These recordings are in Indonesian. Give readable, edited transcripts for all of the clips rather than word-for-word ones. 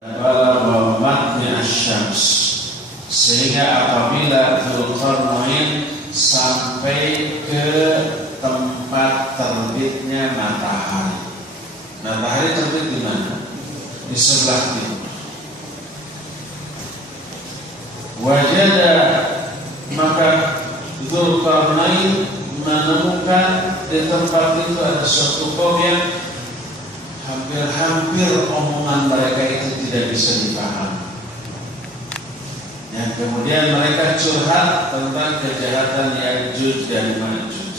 balagha matni asy-syams, sehingga apabila Dzulqarnain sampai ke tempat terbitnya matahari. Matahari terbit di mana? Di sebelah timur. Wajada, maka Dzulqarnain menemukan di tempat itu ada suatu kaum yang hampir-hampir omongan mereka itu tidak bisa dipahami. Yang kemudian mereka curhat tentang kejahatan Ya'juj dan Ma'juj.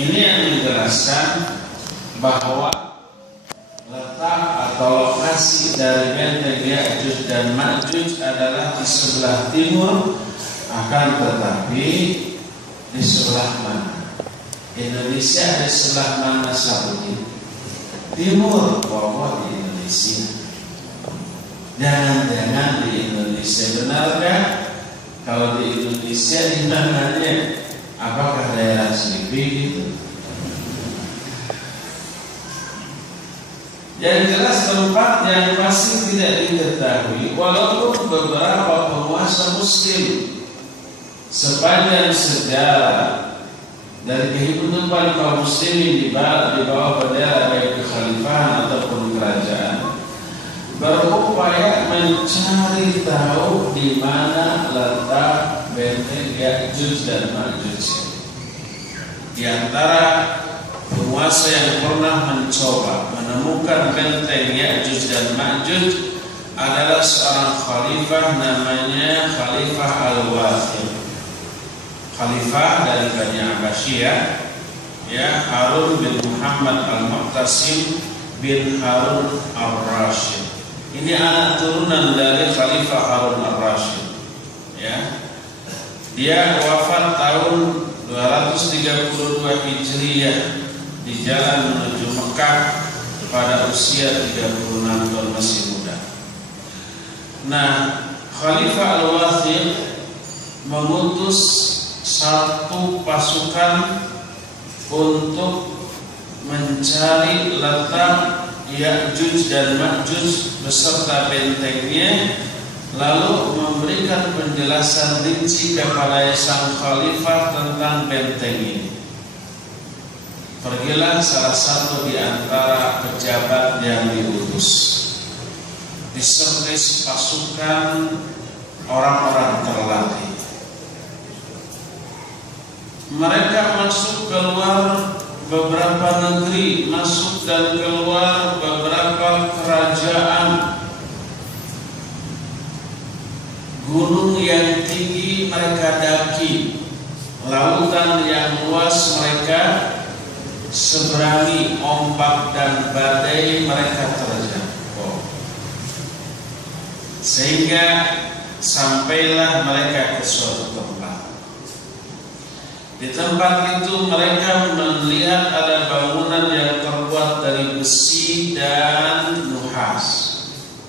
Ini yang menjelaskan bahwa letak atau lokasi dari benteng Ya'juj dan Ma'juj adalah di sebelah timur, akan tetapi di sebelah mana? Indonesia di sebelah mana Saudi? Timur, bahwa di Indonesia. Jangan-jangan di Indonesia, benarkah? Kalau di Indonesia di mananya? Apakah daerah Selipi gitu? Yang jelas tempat yang pasti tidak diketahui, walaupun beberapa penguasa Muslim sepanjang sejarah dari kehidupan kaum muslimin di bawah bendera baik kekhalifahan ataupun kerajaan berupaya mencari tahu di mana letak benteng Ya'juj dan Ma'juj. Di antara penguasa yang pernah mencoba menemukan benteng Ya'juj dan Ma'juj adalah seorang khalifah namanya Khalifah Al-Wathir. Khalifah dari Bani Abbasiyah, ya, Harun bin Muhammad Al-Muqtasim bin Harun Ar-Rasyid. Ini anak turunan dari Khalifah Harun Ar-Rasyid, ya. Dia wafat tahun 232 Hijriah di jalan menuju Mekah pada usia 36 tahun, masih muda. Nah, Khalifah Al-Wathir mengutus satu pasukan untuk mencari letak Ya'juj dan Ma'juj beserta bentengnya, lalu memberikan penjelasan rinci kepada sang khalifah tentang benteng ini. Pergilah salah satu di antara pejabat yang diutus, disertai pasukan orang-orang terlatih. Mereka masuk keluar beberapa negeri, masuk dan keluar beberapa kerajaan. Gunung yang tinggi mereka daki, lautan yang luas mereka seberangi, ombak dan badai mereka terjang. Sehingga sampailah mereka ke suatu tempat. Di tempat itu mereka melihat ada bangunan yang terbuat dari besi dan nuhas,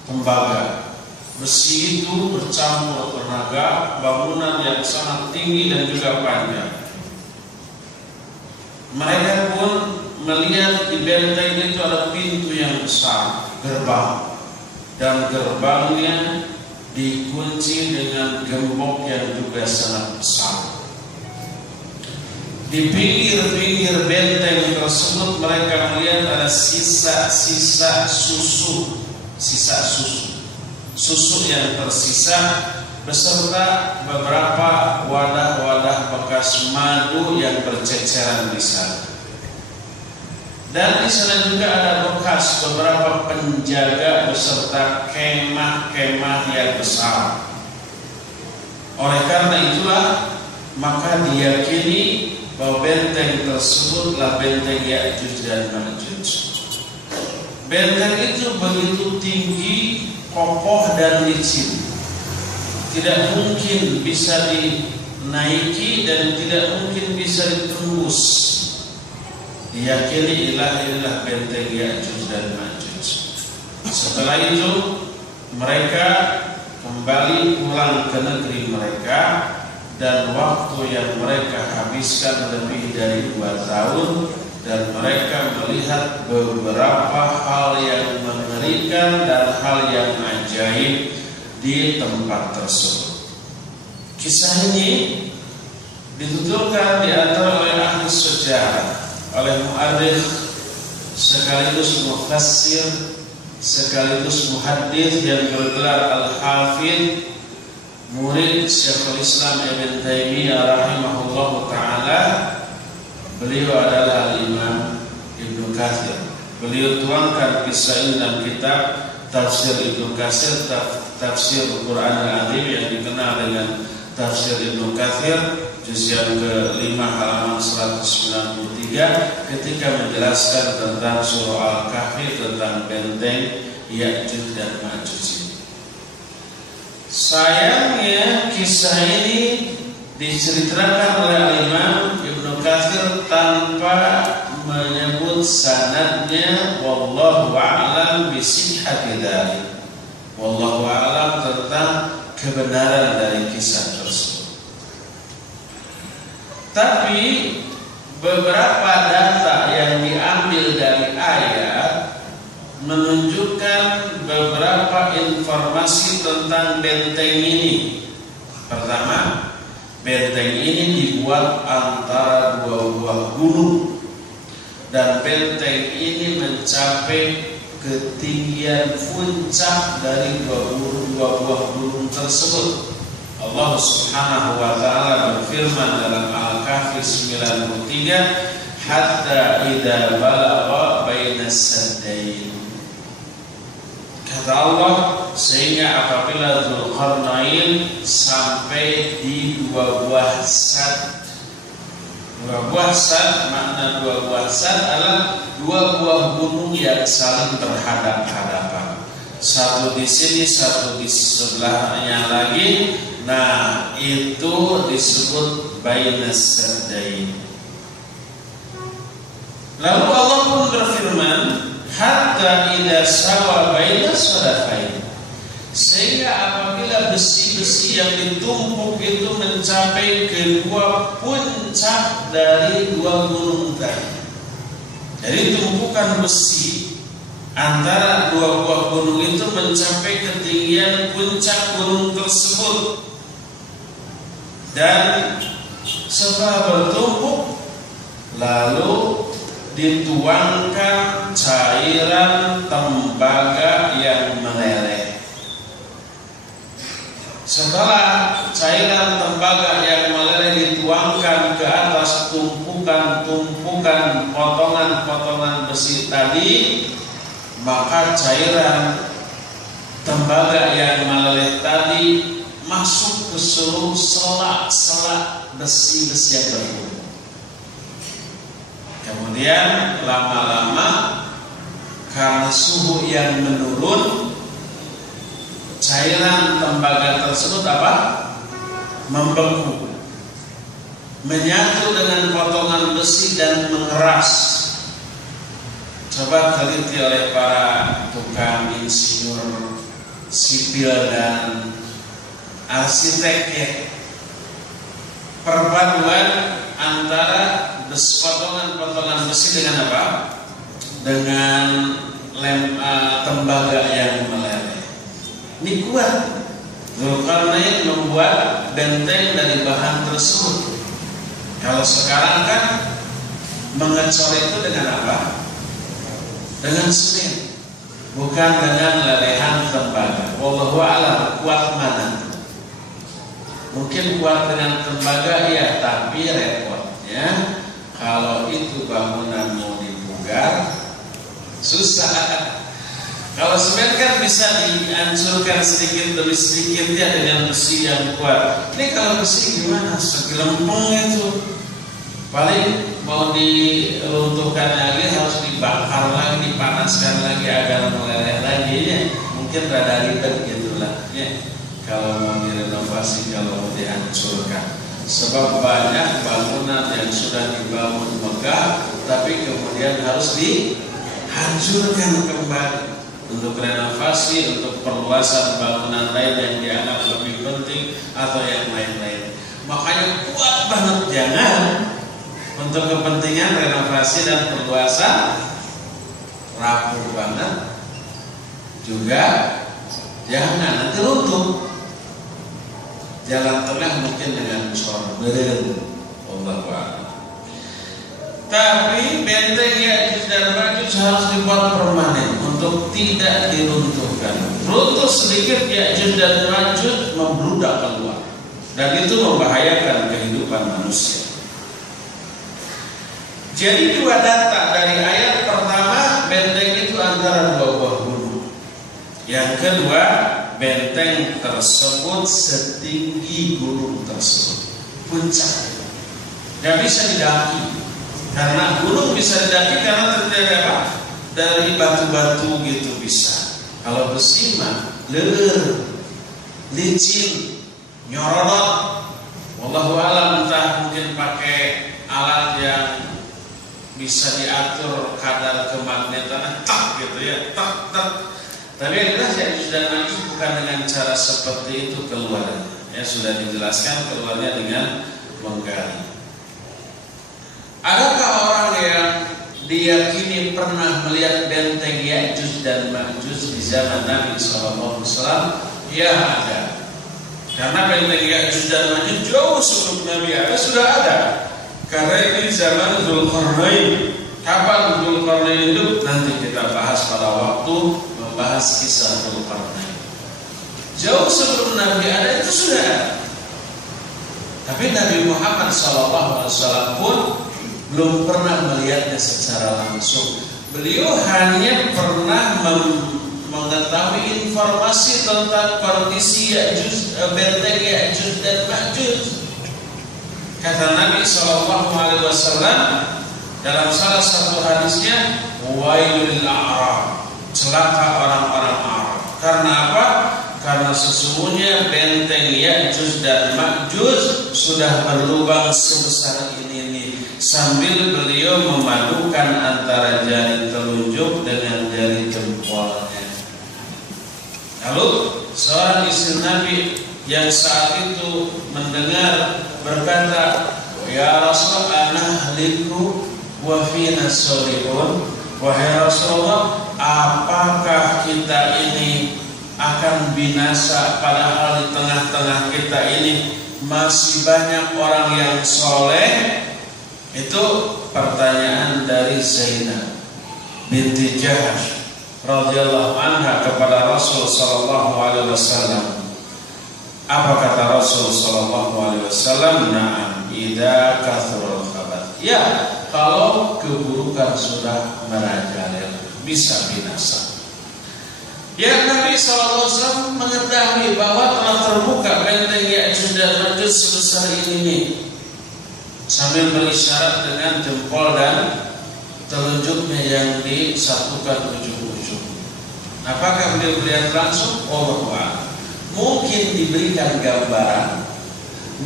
tembaga. Besi itu bercampur tenaga, bangunan yang sangat tinggi dan juga panjang. Mereka pun melihat di benteng itu ada pintu yang besar, gerbang, dan gerbangnya dikunci dengan gembok yang juga sangat besar. Di pinggir-pinggir benteng tersebut mereka melihat ada sisa-sisa susu yang tersisa beserta beberapa wadah-wadah bekas madu yang berceceran di sana. Dan di sana juga ada bekas beberapa penjaga beserta kemah-kemah yang besar. Oleh karena itulah maka diyakini bahwa benteng tersebutlah benteng Ya'juj dan Ma'juj. Benteng itu begitu tinggi, kokoh dan licin, tidak mungkin bisa dinaiki dan tidak mungkin bisa ditembus. Diyakini inilah benteng Ya'juj dan Ma'juj. Setelah itu mereka kembali pulang ke negeri mereka. Dan waktu yang mereka habiskan lebih dari 2 tahun dan mereka melihat beberapa hal yang mengerikan dan hal yang ajaib di tempat tersebut. Kisah ini dituturkan di antara oleh ahli sejarah, oleh mu'arrikh sekaligus mufassir sekaligus muhaddits yang bergelar al-hafidz, murid Syekhul Islam Ibn Taimiyah rahimahullahu taala. Beliau adalah al-Imam Ibnu Katsir. Beliau tuangkan kisah ini dalam kitab Tafsir Ibnu Katsir, Tafsir Al-Quran Al-Azim yang dikenal dengan Tafsir Ibnu Katsir, juz yang ke-5 halaman 193, ketika menjelaskan tentang surah Al-Kahfi, tentang benteng Ya'juj dan Ma'juj. Sayangnya kisah ini diceritakan oleh Imam Ibnu Katsir tanpa menyebut sanadnya. Wallahu a'lam bisihhati dzalik. Wallahu a'lam tentang kebenaran dari kisah tersebut. Tapi beberapa data yang diambil dari ayat menunjukkan beberapa informasi tentang benteng ini. Pertama, benteng ini dibuat antara dua buah gunung, dan benteng ini mencapai ketinggian puncak dari dua buah gunung tersebut. Allah Subhanahu wa taala berfirman dalam Al-Kahfi 93, hatta idza balagha bainas saddain. Kata Allah, sehingga apabila Dzulqarnain sampai di dua buah sad. Dua buah sad, makna dua buah sad adalah dua buah gunung yang saling berhadap-hadapan. Satu di sini, satu di sebelahnya lagi. Nah, itu disebut bainas saddain. Lalu Allah pun berfirman, hatta idza sawa bainas sadafain, sehingga apabila besi-besi yang ditumpuk itu mencapai kedua puncak dari dua gunung tadi. Jadi tumpukan besi antara dua buah gunung itu mencapai ketinggian puncak gunung tersebut, dan setelah bertumpuk lalu dituangkan cairan tembaga yang meleleh. Setelah cairan tembaga yang meleleh dituangkan ke atas tumpukan-tumpukan potongan-potongan besi tadi, maka cairan tembaga yang meleleh tadi masuk ke seluruh selak-selak besi-besi yang berkumpul. Kemudian lama-lama karena suhu yang menurun, cairan tembaga tersebut membeku, menyatu dengan potongan besi dan mengeras. Coba teliti oleh para tukang insinyur sipil dan arsitek ya, perpaduan antara potongan besi dengan apa? Dengan tembaga yang meleleh. Ini kuat. Dzulqarnain membuat benteng dari bahan tersebut. Kalau sekarang kan mengecor itu dengan apa? Dengan semen, bukan dengan lelehan tembaga. Wallahu a'lam kuat mana? Mungkin kuat dengan tembaga ya, tapi repotnya kalau itu bangunan mau dipugar susah. Kalau semen kan bisa dihancurkan sedikit demi sedikit ya dengan besi yang kuat. Ini kalau besi gimana? Segelempeng itu. Paling mau diruntuhkan lagi harus dibakar lagi, dipanaskan lagi agar meleleh lagi ya. Mungkin rada ribet gitulah ya. Kalau mau direnovasi, kalau mau dihancurkan. Sebab banyak bangunan yang sudah dibangun megah, tapi kemudian harus dihancurkan kembali untuk renovasi, untuk perluasan bangunan lain yang dianggap lebih penting atau yang lain-lain. Makanya kuat banget, jangan untuk kepentingan renovasi dan perluasan, rapuh banget juga jangan, nanti runtuh. Jalan tengah mungkin dengan musola beren, Allah. Tapi benteng Ya'juj dan Ma'juj harus dibuat permanen untuk tidak diruntuhkan. Runtuh sedikit Ya'juj dan Ma'juj membludak keluar, dan itu membahayakan kehidupan manusia. Jadi dua data dari ayat pertama, benteng itu antara dua buah gunung. Yang kedua, benteng tersebut setinggi gunung tersebut, puncak, gak bisa didaki. Karena gunung bisa didaki karena terdiri apa? Dari batu-batu gitu bisa. Kalau besi mah ler, licin, nyorot. Wallahu a'lam, entah mungkin pakai alat yang bisa diatur kadar kemagnetan, tak gitu ya, tak. Tapi yang jelas Ya'juj dan Ma'juj bukan dengan cara seperti itu keluarnya. Ya sudah dijelaskan keluarnya dengan menggali. Adakah orang yang diyakini pernah melihat benteng Ya'juj dan Ma'juj di zaman Nabi SAW? Ya ada. Karena benteng Ya'juj dan Ma'juj jauh sebelum Nabi ada sudah ada. Karena ini zaman Dzulqarnain. Kapan Dzulqarnain hidup? Nanti kita bahas pada waktu membahas kisah Dzulqarnain. Jauh sebelum Nabi ada itu sudah ada. Tapi Nabi Muhammad SAW pun belum pernah melihatnya secara langsung. Beliau hanya pernah mengetahui informasi tentang kondisi benteng Ya'juj dan Ma'juj. Kata Nabi SAW dalam salah satu hadisnya, wailul a'rab, celaka orang-orang Arab. Karena apa? Karena sesungguhnya benteng Ya'juj dan Ma'juj sudah berlubang sebesar ini, sambil beliau memadukan antara jari telunjuk dengan jari jempolnya. Lalu seorang istri Nabi yang saat itu mendengar berkata, ya Rasulullah, nahliku wa fina solihun. Wahai Rasulullah, apakah kita ini akan binasa padahal di tengah-tengah kita ini masih banyak orang yang soleh? Itu pertanyaan dari Zainab binti Jahash radhiyallahu anha kepada Rasul sallallahu alaihi wasallam. Apa kata Rasul sallallahu alaihi wasallam? Na'am, idza kathrul khabath. Ya, kalau keburukan sudah merajalela, bisa binasa. Ya, Nabi SAW mengetahui bahwa telah terbuka benteng Ya'juj dan Ma'juj sebesar ini, sambil berisyarat dengan jempol dan telunjuknya yang disatukan ujung-ujung. Apakah beliau melihat langsung? Allah, mungkin diberikan gambaran,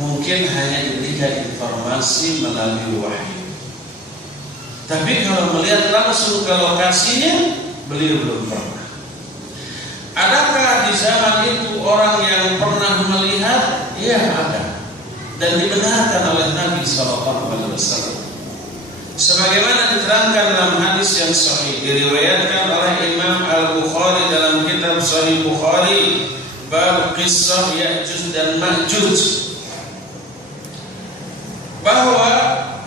mungkin hanya diberikan informasi melalui wahyu. Tapi kalau melihat langsung ke lokasinya, beliau belum pernah. Adakah di zaman itu orang yang pernah melihat? Ya, ada. Dan dibenarkan oleh Nabi SAW. Sebagaimana diterangkan dalam hadis yang sahih, diriwayatkan oleh Imam Al-Bukhari dalam kitab Sahih Bukhari, bab kisah Ya'juj dan Ma'juj, bahwa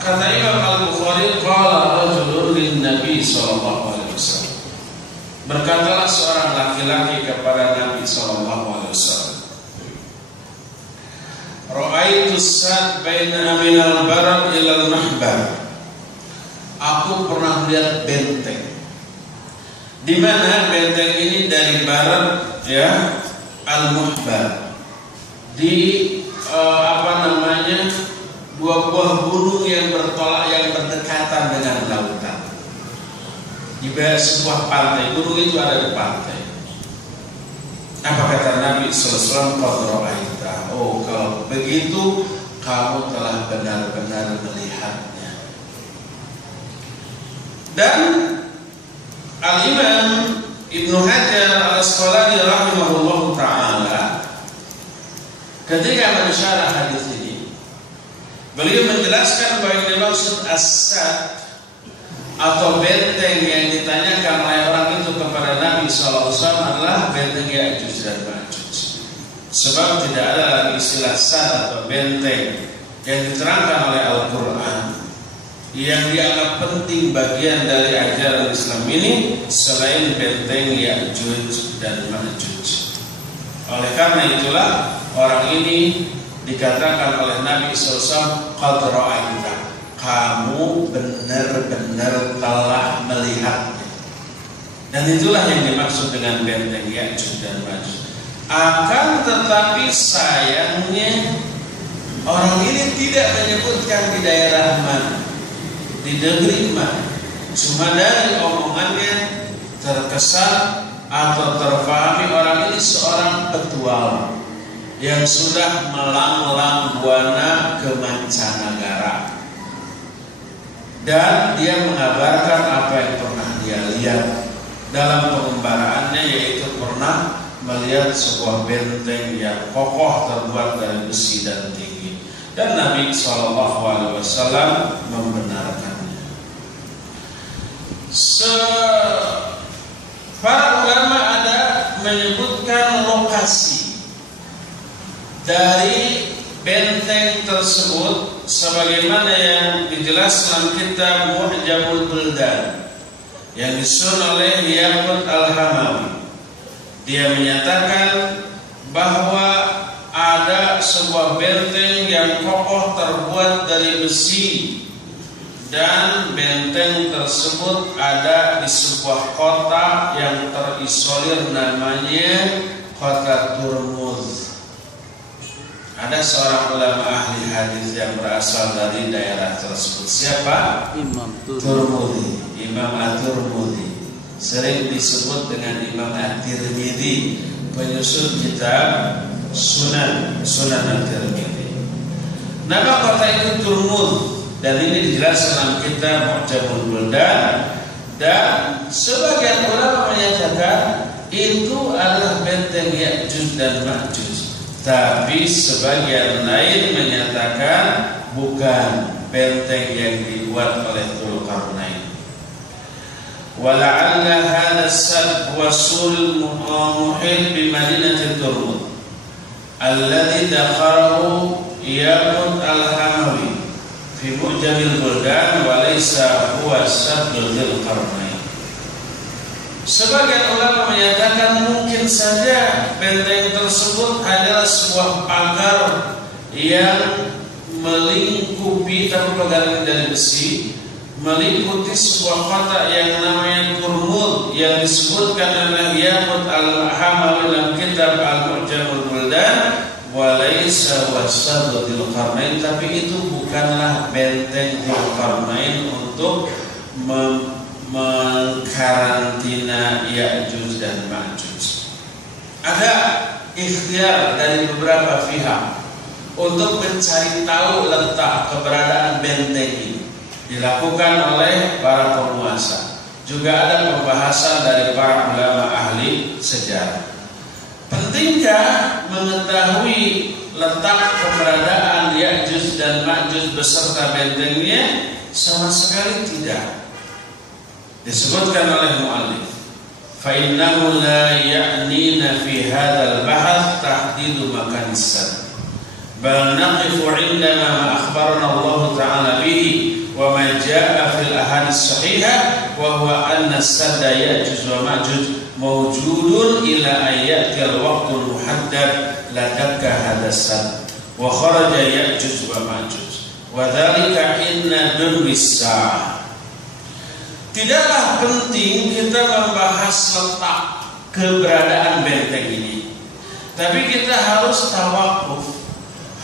kata Imam Al-Bukhari, qala rajulun lin Nabi sallallahu alaihi wasallam, berkatalah seorang laki-laki kepada Nabi sallallahu alaihi wasallam, ra'aitu sad baina minal barat ila al-mahbar. Aku pernah melihat benteng. Di mana benteng ini dari barat, ya, al-mahbar. Di dua buah gunung yang bertolak, yang berdekatan dengan lautan. Di sebuah pantai, gunung itu ada di pantai. Apa kata Nabi sallallahu alaihi wasallam? Oh, kalau begitu kamu telah benar-benar melihatnya. Dan Al-Imam Ibnu Hajar Al-Asqalani rahimahullah ta'ala ketika mensyarah hadis ini, Beliau menjelaskan bahwa yang dimaksud as-sad atau benteng yang ditanyakan oleh orang itu kepada Nabi SAW adalah benteng Ya'juj dan Ma'juj. Sebab tidak ada lagi istilah sad atau benteng yang diterangkan oleh Al-Quran yang dianggap penting bagian dari ajaran Islam ini selain benteng Ya'juj dan Ma'juj. Oleh karena itulah orang ini dikatakan oleh Nabi SAW, qad ra'aita, kamu benar-benar telah melihatnya. Dan itulah yang dimaksud dengan benteng Ya'juj dan Ma'juj. Akan tetapi sayangnya orang ini tidak menyebutkan di daerah mana, di negeri mana. Cuma dari omongannya terkesan atau terfahami orang ini seorang petualang yang sudah melanglang buana ke mancanegara, dan dia mengabarkan apa yang pernah dia lihat dalam pengembaraannya, yaitu pernah melihat sebuah benteng yang kokoh terbuat dari besi dan tinggi, dan Nabi SAW membenarkannya. Para ulama ada menyebutkan lokasi dari benteng tersebut sebagaimana yang dijelaskan dalam kitab Mu'jamul Buldan yang disusun oleh Yaqut Al-Hamawi. Dia menyatakan bahwa ada sebuah benteng yang kokoh terbuat dari besi, dan benteng tersebut ada di sebuah kota yang terisolir namanya kota Turmuz. Ada seorang ulama ahli hadis yang berasal dari daerah tersebut. Siapa? Imam Turmudi. Imam At-Turmudi, sering disebut dengan Imam At-Tirmidzi, penyusun kitab Sunan At-Tirmidzi. Nama kota itu Turmuz, dan ini dijelaskan dalam kitab Mu'jamul Buldan, dan sebagian ulama menyatakan itu adalah benteng Ya'juj dan Ma'juj. Tapi sebagian lain menyatakan bukan benteng yang dibuat oleh Dzulqarnain. Wala'alla hadha as-sad wasul muhit bi madinati Turmuz alladhi dakhalahu Yaqut Al-Hamawi fi Mu'jamil Buldan wa laysa huwa sad Dzulqarnain. Sebagian ulama menyatakan mungkin saja benteng tersebut adalah sebuah pagar yang melingkupi, tapi pagar dari besi, meliputi sebuah kota yang namanya Turmuz, yang disebutkan oleh Yaqut Al-Hamawi dalam kitab Al-Mu'jamul Buldan, wa laysa wasad Dzulqarnain, tapi itu bukanlah benteng Dzulqarnain untuk mengkarantina Ya'juj dan Ma'juj. Ada ikhtiar dari beberapa pihak untuk mencari tahu letak keberadaan benteng ini, dilakukan oleh para penguasa. Juga ada pembahasan dari para ulama ahli sejarah. Pentingkah mengetahui letak keberadaan Ya'juj dan Ma'juj beserta bentengnya? Sama sekali tidak. Disebutkan oleh muallif, fa innahu la ya'nina fi hadzal bahath tahdidu makan as-sad, bal naqifu 'indama ma akhbarana Allah ta'ala bihi wa ma jaa'a fil ahadits sahihah, wa huwa anna as-sad Ya'juj wa Ma'juj mawjudun ila ayati al-waqtul muhaddad la dakka hadzal sad wa kharaja Ya'juj wa Ma'juj wa dzalika inna dunwis sa'ah. Tidaklah penting kita membahas letak keberadaan benteng ini, tapi kita harus tawakuf,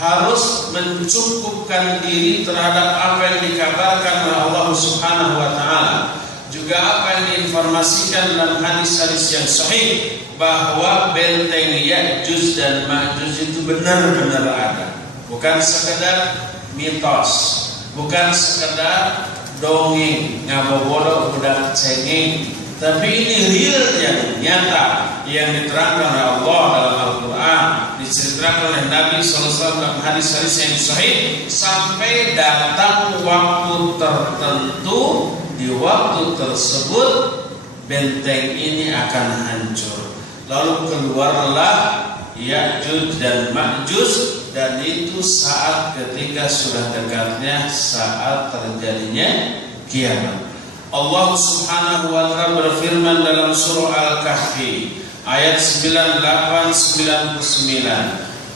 harus mencukupkan diri terhadap apa yang dikabarkan oleh Allah Subhanahu wa Ta'ala, juga apa yang diinformasikan dalam hadis-hadis yang sahih, bahwa benteng Ya'juj dan Ma'juj itu benar-benar ada, bukan sekedar mitos, bukan sekedar dongeng ngabobodo budak cengeng, tapi ini real yang nyata yang diterangkan oleh Allah dalam Al-Quran, diceritakan oleh Nabi SAW dalam hadis-hadis yang sahih, sampai datang waktu tertentu, di waktu tersebut benteng ini akan hancur. Lalu keluarlah Ya'juj dan Ma'juj, dan itu saat ketika sudah dekatnya saat terjadinya kiamat. Allah Subhanahu wa taala berfirman dalam surah Al-Kahfi ayat 98-99.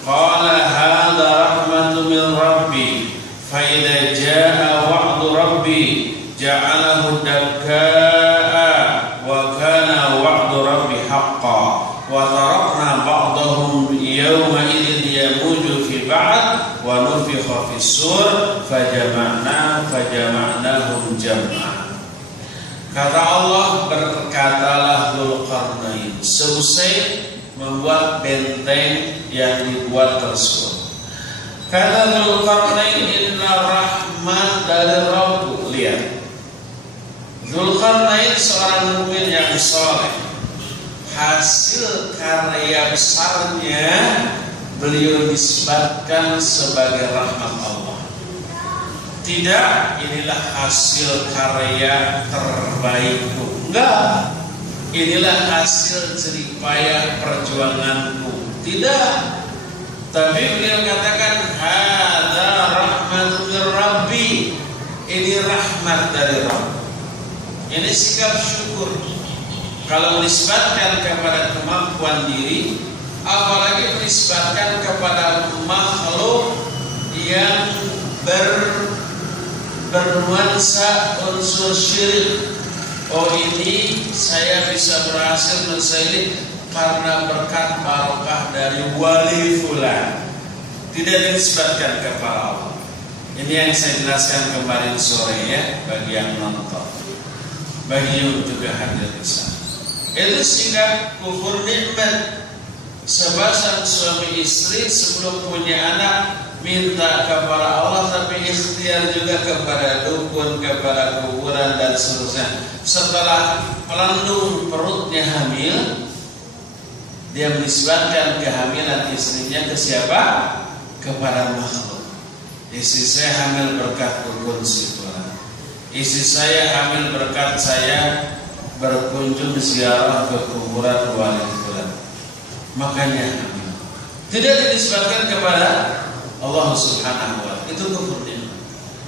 Qala hadza rahmatun min rabbi fa idza jaa wa'du rabbi ja'alahu dakkaa wa kana wa'du rabbi haqqan wa tarakna ba'dahum yawma idzin yamuju fi ba'd wa nufikha fis sur fajama'nahum jam'a. Kata Allah, berkatalah Dzulqarnain seusai membuat benteng yang dibuat tersebut. Kata Dzulqarnain, inna rahmat dari Rabbku. Lihat, Dzulqarnain seorang mukmin yang soleh. Hasil karya besarnya beliau disebutkan sebagai rahmat Allah. Tidak, inilah hasil karya terbaikku. Enggak, inilah hasil jeripayah perjuanganku. Tidak, tapi beliau katakan hadza rahmatun min rabbi. Ini rahmat dari Rabb. Ini sikap syukur. Kalau menisbatkan kepada kemampuan diri, apalagi menisbatkan kepada makhluk yang bernuansa unsur syirik. Oh, ini saya bisa berhasil menselip karena berkat barokah dari wali fulan. Tidak dinisbatkan kepada Allah. Ini yang saya jelaskan kemarin sore ya, bagi yang nonton, bagi yang juga hadir di sana. Itu sikap kufur nikmat. Sepasang suami istri sebelum punya anak minta kepada Allah, tapi ikhtiar juga kepada dukun, kepada kuburan dan seterusnya. Setelah pelindung perutnya hamil, dia menisbatkan kehamilan istrinya ke siapa? Kepada makhluk. Istri saya hamil berkat dukun si fulan. Istri saya hamil berkat saya berkunjung ziarah ke kuburan wali fulan. Makanya hamil. Tidak dinisbatkan kepada Allah Subhanahu wa taala. Itu kufur nikmat.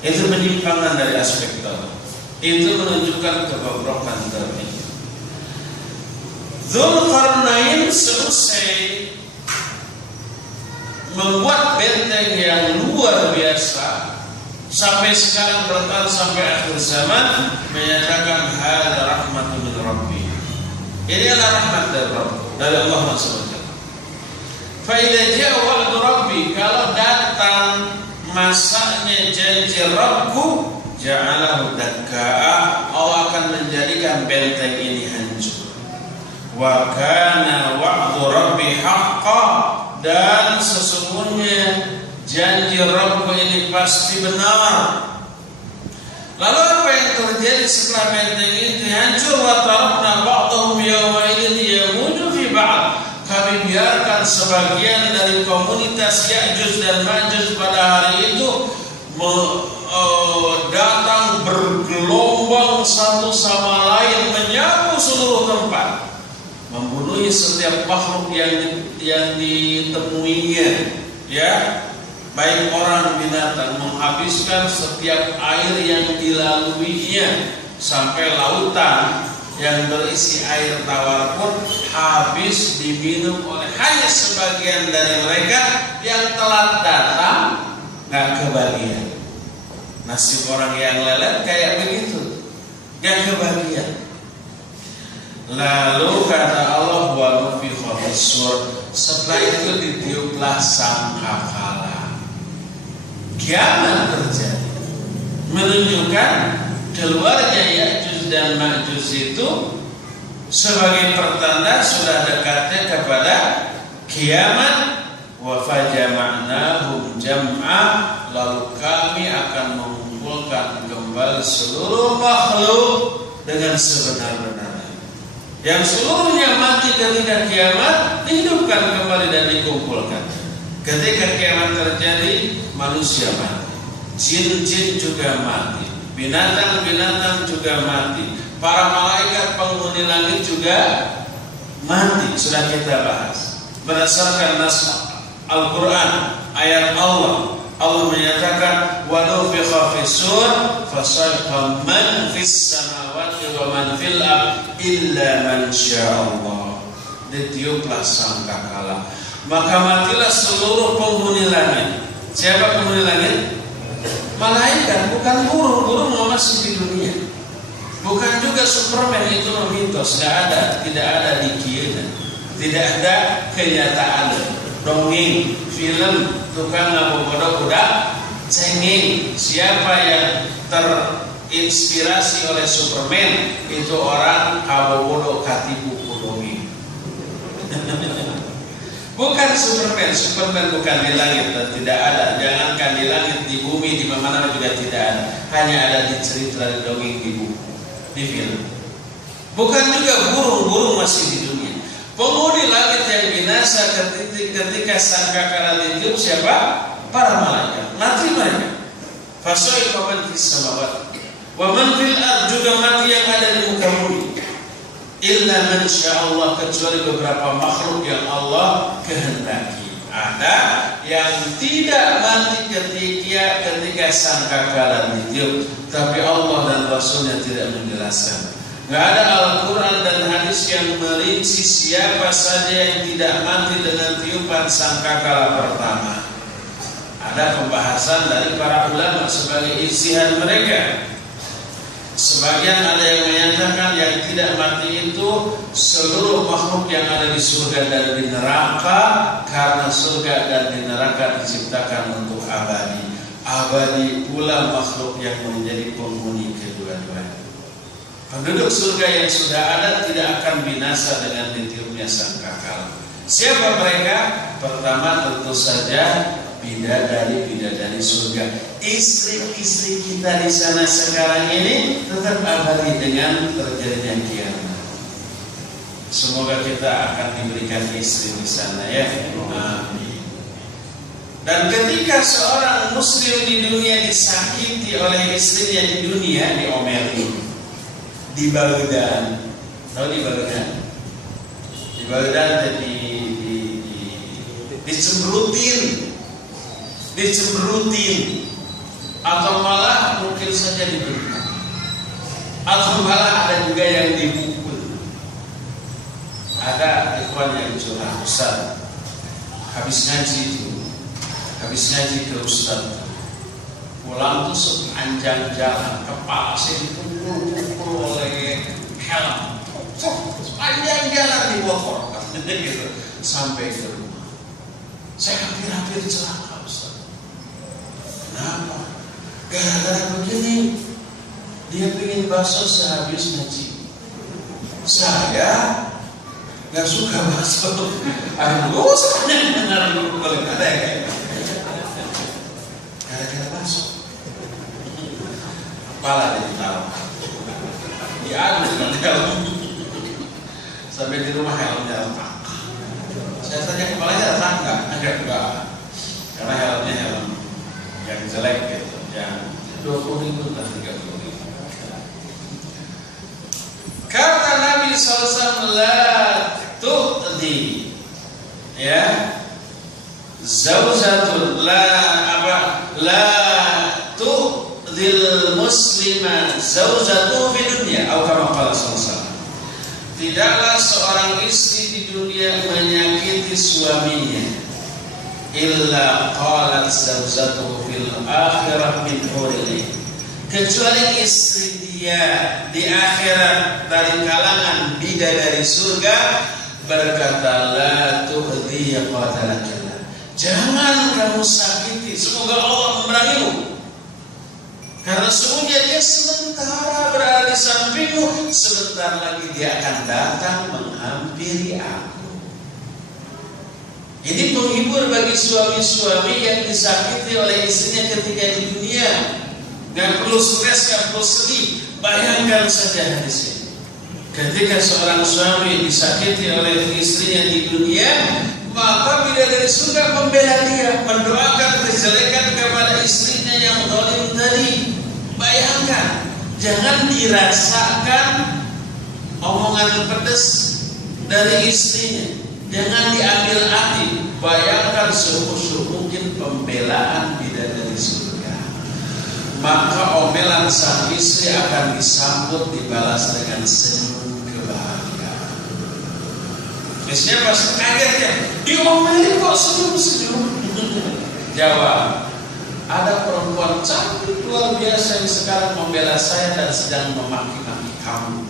Itu penyimpangan dari aspek tauhid. Itu menunjukkan kebobrokan tauhid. Dzulqarnain selesai membuat benteng yang luar biasa, sampai sekarang bertahan sampai akhir zaman, menyatakan hadza rahmatun min rabbi. Ini adalah rahmat dari Rabb, dari Allah SWT. Fa idza jaa wa'du rabbi, kalau datang masanya janji Rabbku, ja'alahu dakkaa, Allah akan menjadikan benteng ini hancur. Wa kana wa'du rabbi haqqan, dan sesungguhnya janji Rabbku ini pasti benar. Lalu apa yang terjadi setelah benteng itu hancur? Wa tarakna ba'dahum yawma idzin yamuju fi ba'd, kami biarkan sebagian dari komunitas Ya'juj dan Ma'juj pada hari itu datang bergelombang satu sama lain, menyapu seluruh tempat, membunuh setiap makhluk yang ditemuinya, ya, baik orang binatang, menghabiskan setiap air yang dilaluinya, sampai lautan yang berisi air tawar pun habis diminum oleh hanya sebagian dari mereka yang telat datang, nggak kebagian. Nasib orang yang lelet kayak begitu, nggak kebagian. Lalu kata Allah, wa nufikha fis-sur, setelah itu ditiuplah sangkakala, kiamat terjadi, menunjukkan keluarnya Ya'juj dan Ma'juj itu sebagai pertanda sudah dekatnya kepada kiamat. Wa fajama'nahum jam'a, lalu kami akan mengumpulkan kembali seluruh makhluk dengan sebenar-benarnya. Yang seluruhnya mati ketika kiamat dihidupkan kembali dan dikumpulkan. Ketika kiamat terjadi, manusia mati, jin-jin juga mati, binatang-binatang juga mati, para malaikat penghuni langit juga mati. Sudah kita bahas berdasarkan nas Al-Quran, ayat Allah menyatakan wa nufikha fis-sur fasa'iqa man fis samawati wa man fil ard illa man sya'allah. Ditiuplah sangkakala, maka matilah seluruh penghuni langit. Siapa penghuni langit? Malaikat, bukan burung. Burung masih di dunia. Bukan juga Superman, itu mitos, tidak ada di kieu. Tidak ada kenyataan. Dongeng, film, tukang ngabogodok udah cengeng. Siapa yang terinspirasi oleh Superman, itu orang ngabogodok katipu dongeng. Bukan Superman bukan di langit dan tidak ada. Jangankan di langit, di bumi, di mana juga tidak ada. Hanya ada di cerita, di dongeng, di buku, di film. Bukan juga burung masih di dunia. Penghuni langit yang binasa ketika sangkakala ditiup siapa? Para malaikat. Mati mereka. Fasa'iqa man fis samawati wa man fil ard, juga mati yang ada di muka bumi. Illa man sya'allah, kecuali beberapa makhluk yang Allah kehendaki. Ada yang tidak mati ketika sangkakala ditiup, tapi Allah dan Rasulnya tidak menjelaskan. Nggak ada Al-Quran dan hadis yang merinci siapa saja yang tidak mati dengan tiupan sangkakala pertama. Ada pembahasan dari para ulama sebagai ijtihad mereka. Sebagian ada yang menyatakan yang tidak mati itu seluruh makhluk yang ada di surga dan di neraka, karena surga dan di neraka diciptakan untuk abadi. Abadi pula makhluk yang menjadi penghuni kedua-duanya. Penduduk surga yang sudah ada tidak akan binasa dengan ditiupnya sangkakala. Siapa mereka? Pertama tentu saja bidadari surga. Istri-istri kita di sana sekarang ini tetap abadi dengan terjadinya kiamat. Semoga kita akan diberikan istri di sana ya. Amin. Dan ketika seorang muslim di dunia disakiti oleh istrinya di dunia, diomelin. Di Baghdad, tahu di Baghdad? Di Baghdad dicemberutin, atau malah mungkin saja diberikan, atau malah ada juga yang dipukul. Ada ikhwan yang curhat, Ustaz, habis ngaji ke Ustaz, pulang tuh sepanjang jalan kepala saya dipukul oleh helm, sepanjang jalan di motor gitu, sampai ke rumah. Saya hampir celaka, Ustaz. Kenapa? Gara-gara begini, dia pengen bakso sehabis ngaji. Saya nggak suka bakso. Aduh, sepanjang dengar boleh ada ya kayak gara-gara bakso. Kepala dia ditaruh, diadu dengan helm, sampai di rumah helmnya retak. Saya tanya kepalanya retak enggak, karena helmnya helm yang jelek gitu, yang 20.000 dan 30.000. Kata Nabi SAW, la tu'di ya zaujatul la tu'dil musliman zaujatuhu fi dunya atau kama qala sallallahu. Tidaklah seorang istri di dunia menyakiti suaminya illa qalat zaujatuhu fil akhirah min huril, kecuali istri dia di akhirat dari kalangan bidadari surga berkata, la tu'dhi qatalakillah, jangan kamu sakiti, semoga Allah memerangimu. Karena sesungguhnya dia sementara berada di sampingmu, sebentar lagi dia akan datang menghampiri aku. Ini penghibur bagi suami-suami yang disakiti oleh istrinya ketika di dunia. Gak perlu stres, gak perlu sedih. Bayangkan saja hadis ini. Ketika seorang suami disakiti oleh istrinya di dunia, maka bila bidadari surga membela dia, mendoakan kejelekan kepada istrinya yang zalim tadi. Bayangkan, jangan dirasakan omongan pedas dari istrinya, jangan diambil hati. Bayangkan semusuh mungkin pembelaan bidadari surga, maka omelan sang istri akan disambut, dibalas dengan senyum kebahagiaan. Biasanya pas kaget ya, diomelin kok senyum-senyum. Jawab, ada perempuan cantik luar biasa yang sekarang membela saya dan sedang memaki-maki kamu.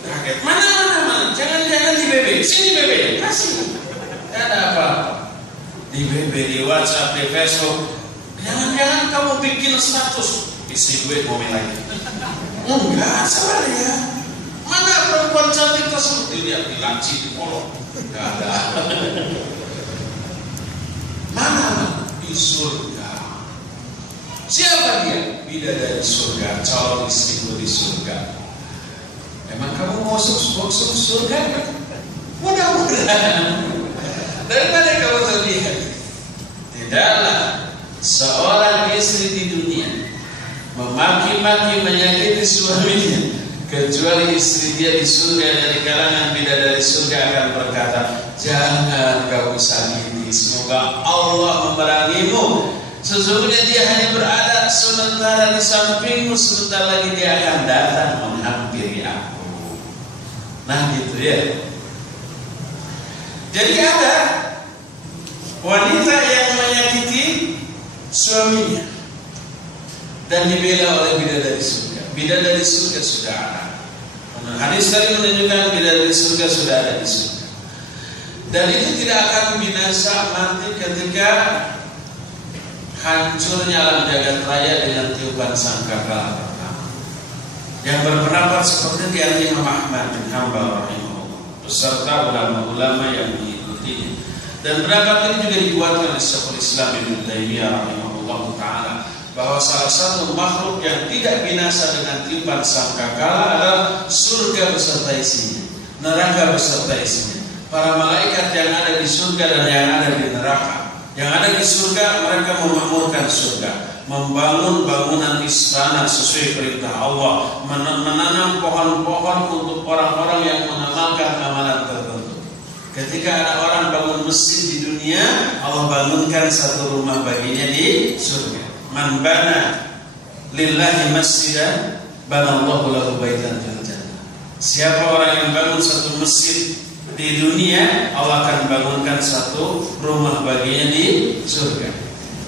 Kaget, mana, jangan di BB, sini BB, kasih. Ada apa? Di BB, di WhatsApp, di Facebook. Jangan-jangan kamu bikin status istri gue ngomel lagi. Enggak, sabar ya. Mana perempuan cantik tersebut? Dilihat di laci, di kolong. Enggak ada. Mana? Di surga. Siapa dia? Bidadari surga, calon istriku di surga. Emang kamu mau masuk surga kan? Mudah-mudahan. Daripada kamu terlihat. Tidaklah seorang istri di dunia memaki-maki menyakiti suaminya, kecuali istri dia di surga dari kalangan bidadari surga akan berkata, jangan kau sakiti, semoga Allah memerangimu. Sesungguhnya dia hanya berada sementara di sampingmu, sebentar lagi dia akan datang menghampiri aku. Nah gitu ya. Jadi ada wanita yang menyakiti suaminya dan dibela oleh bidadari surga. Bidadari surga sudah ada. Hadis tadi menunjukkan bidadari surga sudah ada di surga. Dan itu tidak akan binasa nanti ketika hancurnya alam jagat raya dengan tiupan sangkakala pertama. Yang berpendapat seperti dia Imam Ahmad bin Hanbal rahimahullah beserta ulama-ulama yang mengikutinya. Dan pendapat ini juga dikuatkan oleh Syekhul Islam Ibnu Taimiyah rahimahullah taala bahwa salah satu makhluk yang tidak binasa dengan tiupan sangkakala adalah surga beserta isinya, neraka beserta isinya, para malaikat yang ada di surga dan yang ada di neraka. Yang ada di surga mereka memakmurkan surga, membangun bangunan istana sesuai perintah Allah, menanam pohon-pohon untuk orang-orang yang mengamalkan amalan tertentu. Ketika ada orang bangun masjid di dunia, Allah bangunkan satu rumah baginya di surga. Man bana lillahi masjidan banallahu lahu baitan fil jannah. Siapa orang yang bangun satu masjid di dunia, Allah akan bangunkan satu rumah baginya di surga.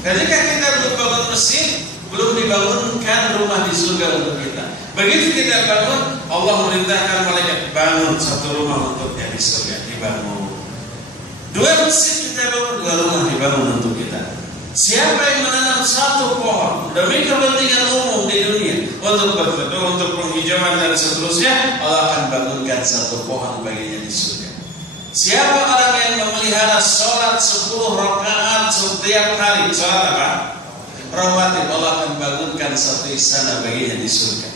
Ketika kita belum bangun masjid, belum dibangunkan rumah di surga untuk kita. Begitu kita bangun, Allah merintahkan malaikat bangun satu rumah untuknya di surga, dibangun. Dua masjid kita bangun, dua rumah dibangun untuk kita. Siapa yang menanam satu pohon demi kepentingan umum di dunia, untuk berteduh, untuk penghijauan dan seterusnya, Allah akan bangunkan satu pohon baginya di surga. Siapa orang yang memelihara sholat 10 rakaat setiap hari, sholat apa? Rawatib, Allah akan bangunkan satu istana baginya di surga.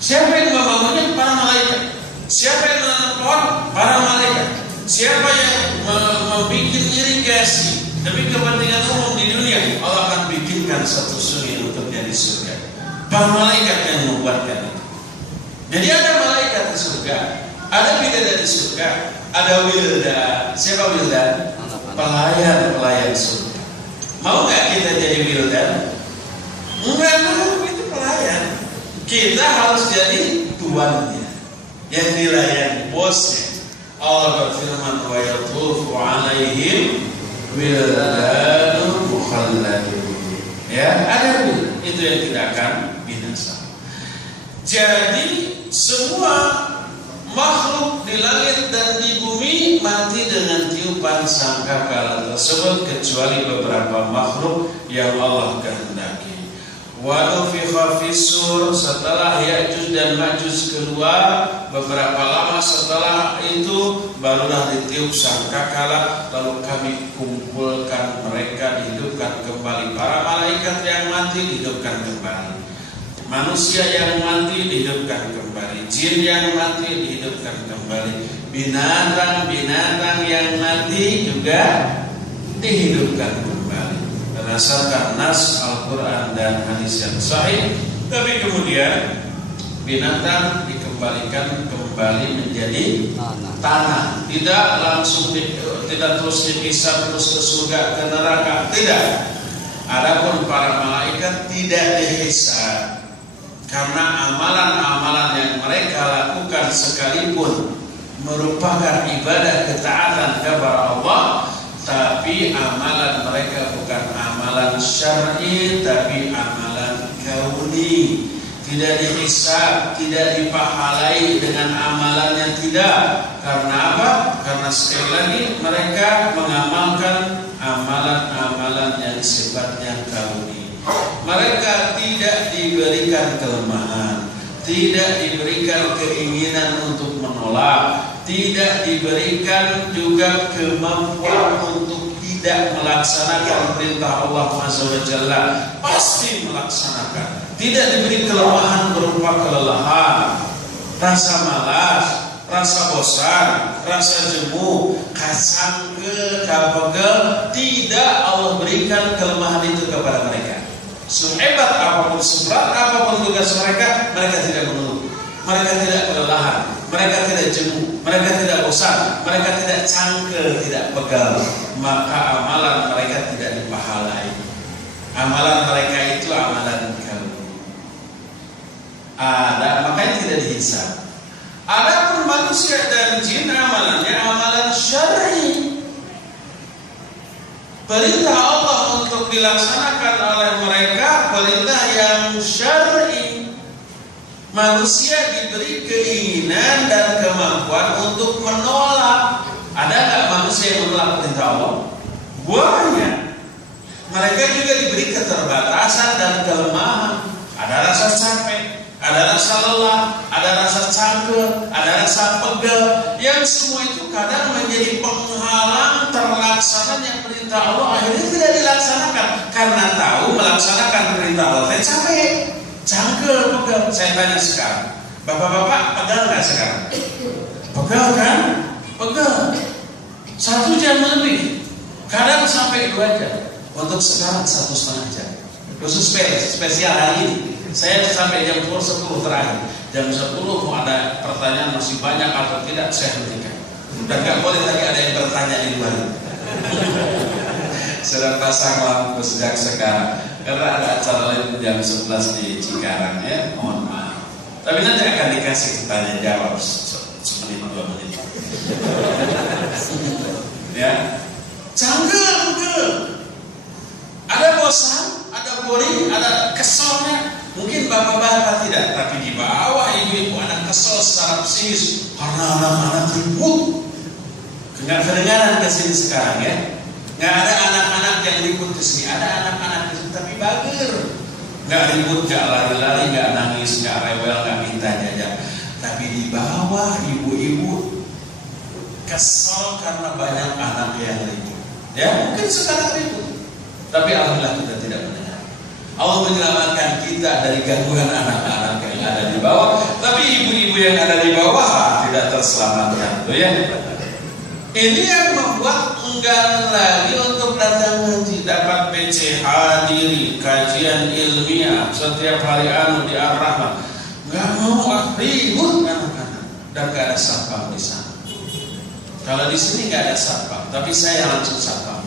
Siapa yang membangunnya? Para malaikat. Siapa yang menanam pohon? Para malaikat. Siapa yang membuat irigasi demi kepentingan umum di dunia, Allah akan bikinkan satu sungai untuknya di surga. Para malaikat yang membuatkan itu. Jadi ada malaikat di surga, ada bidadari surga, ada wildan. Siapa wildan? Pelayan surga. Mau gak kita jadi wildan? Enggak mau, itu pelayan. Kita harus jadi tuannya, yang dilayani, bosnya. Allah berfirman, wa yatufu alaihim wildanun mukhalladun. Ya, ada itu yang tidak akan binasa. Jadi semua makhluk di langit dan di bumi mati dengan tiupan sangkakala tersebut, kecuali beberapa makhluk yang Allah kehendaki. Wa nufikha fis-sur, setelah Ya'juj dan Ma'juj keluar, beberapa lama setelah itu barulah ditiup sangkakala, lalu kami kumpulkan mereka, dihidupkan kembali. Para malaikat yang mati dihidupkan kembali, manusia yang mati dihidupkan kembali, jin yang mati dihidupkan kembali. binatang-binatang yang mati juga dihidupkan kembali berdasarkan nas Al-Quran dan hadis yang sahih. Tapi kemudian binatang dikembalikan kembali menjadi tanah, tidak langsung tidak terus dipisah terus ke surga ke neraka, tidak. Adapun para malaikat tidak dihisab, karena amalan-amalan yang mereka lakukan sekalipun merupakan ibadah ketaatan kepada Allah, tapi amalan mereka bukan amalan syar'i, tapi amalan kauni. Tidak dihisab, tidak dipahalai dengan amalannya, tidak. Karena apa? Karena sekali lagi mereka mengamalkan amalan-amalan yang sifatnya kauni. Mereka tidak diberikan kelemahan, tidak diberikan keinginan untuk menolak, tidak diberikan juga kemampuan untuk tidak melaksanakan perintah Allah Azza wa Jalla, pasti melaksanakan. Tidak diberi kelemahan berupa kelelahan, rasa malas, rasa bosan, rasa jemu, kasangke, kapegel. Tidak Allah berikan kelemahan itu kepada mereka. Sehebat apapun, seberat apapun tugas mereka, mereka tidak mengeluh, mereka tidak kelelahan, mereka tidak jemu, mereka tidak bosan, mereka tidak cangkel, tidak pegal. Maka amalan mereka tidak dipahalai. Amalan mereka itu amalan kamu. Makanya tidak dihisab. Adapun manusia dan jin amalannya amalan syar'i. Perintah Allah untuk dilaksanakan oleh mereka perintah yang syar'i. Manusia diberi keinginan dan kemampuan untuk menolak. Ada nggak manusia yang menolak perintah Allah? Banyak. Mereka juga diberi keterbatasan dan kelemahan. Ada rasa capek, ada rasa lelah, ada rasa cangkel, ada rasa pegel. Yang semua itu kadang menjadi penghalang terlaksananya perintah Allah. Akhirnya tidak dilaksanakan karena tahu melaksanakan perintah Allah capek, cangkel, pegel. Saya tanya sekarang, bapak-bapak pegel nggak sekarang? Pegel kan? Pegel. 1 jam lebih, kadang sampai 2 jam. Untuk sekarang 1,5 jam. Khusus spesial hari ini. Saya sampai jam 10 terakhir. Jam 10 mau ada pertanyaan masih banyak atau tidak, saya hentikan. Dan gak boleh lagi ada yang bertanya di luar. Sedang pasang lampu sejak sekarang. Karena ada acara lain jam 11 di Cikarang ya. Mohon maaf. Tapi nanti akan dikasih tanya jawab semenit 2 menit. Ya. Cangkel. Ada bosan, ada boring, ada keselnya. Mungkin bapak-bapak tidak, tapi di bawah ibu-ibu anak kesel secara psikis karena anak-anak ribut. Nggak kedengaran ke sini sekarang ya. Nggak ada anak-anak yang ribut ke sini, ada anak-anak ke sini tapi bager. Nggak ribut, nggak lari-lari, nggak nangis, nggak rewel, nggak minta jajan. Tapi di bawah ibu-ibu kesel karena banyak anak yang ribut. Ya mungkin sekarang ribut. Tapi alhamdulillah kita tidak mendengar. Allah menyelamatkan kita dari gangguan anak-anak yang ada di bawah. Tapi ibu-ibu yang ada di bawah tidak terselamatkan. Tuh ya. Ini yang membuat enggan lagi untuk datang ngaji, dapat PC, hadiri, kajian ilmiah setiap hari di Ar-Rahman. Nggak mau ribut anak-anak dan nggak ada satpam di sana. Kalau di sini nggak ada satpam, tapi saya langsung satpam.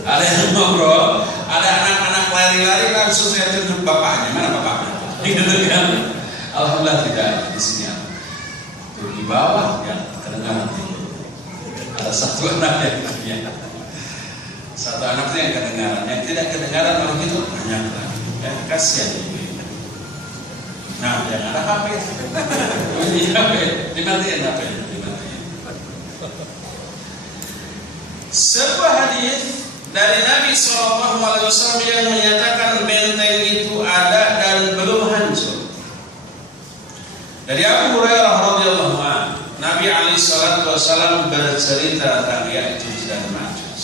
Ada yang ngobrol, ada anak-anak lari-lari langsung saya tunjuk bapaknya. Mana bapaknya? Didengarkan. Alhamdulillah tidak ada di sini. Di bawah yang kedengaran itu. Ada satu anak yang satu anaknya yang kedengaran, yang tidak kedengaran malah gitu banyak lagi. Ya, kasihan ibu. Nah, yang ada HP. Dimatiin HP. Sebuah hadis dari Nabi SAW yang menyatakan benteng itu ada dan belum hancur. Dari Abu Hurairah radhiyallahu anhu, Nabi SAW bercerita tentang Ya'juj dan Ma'juj.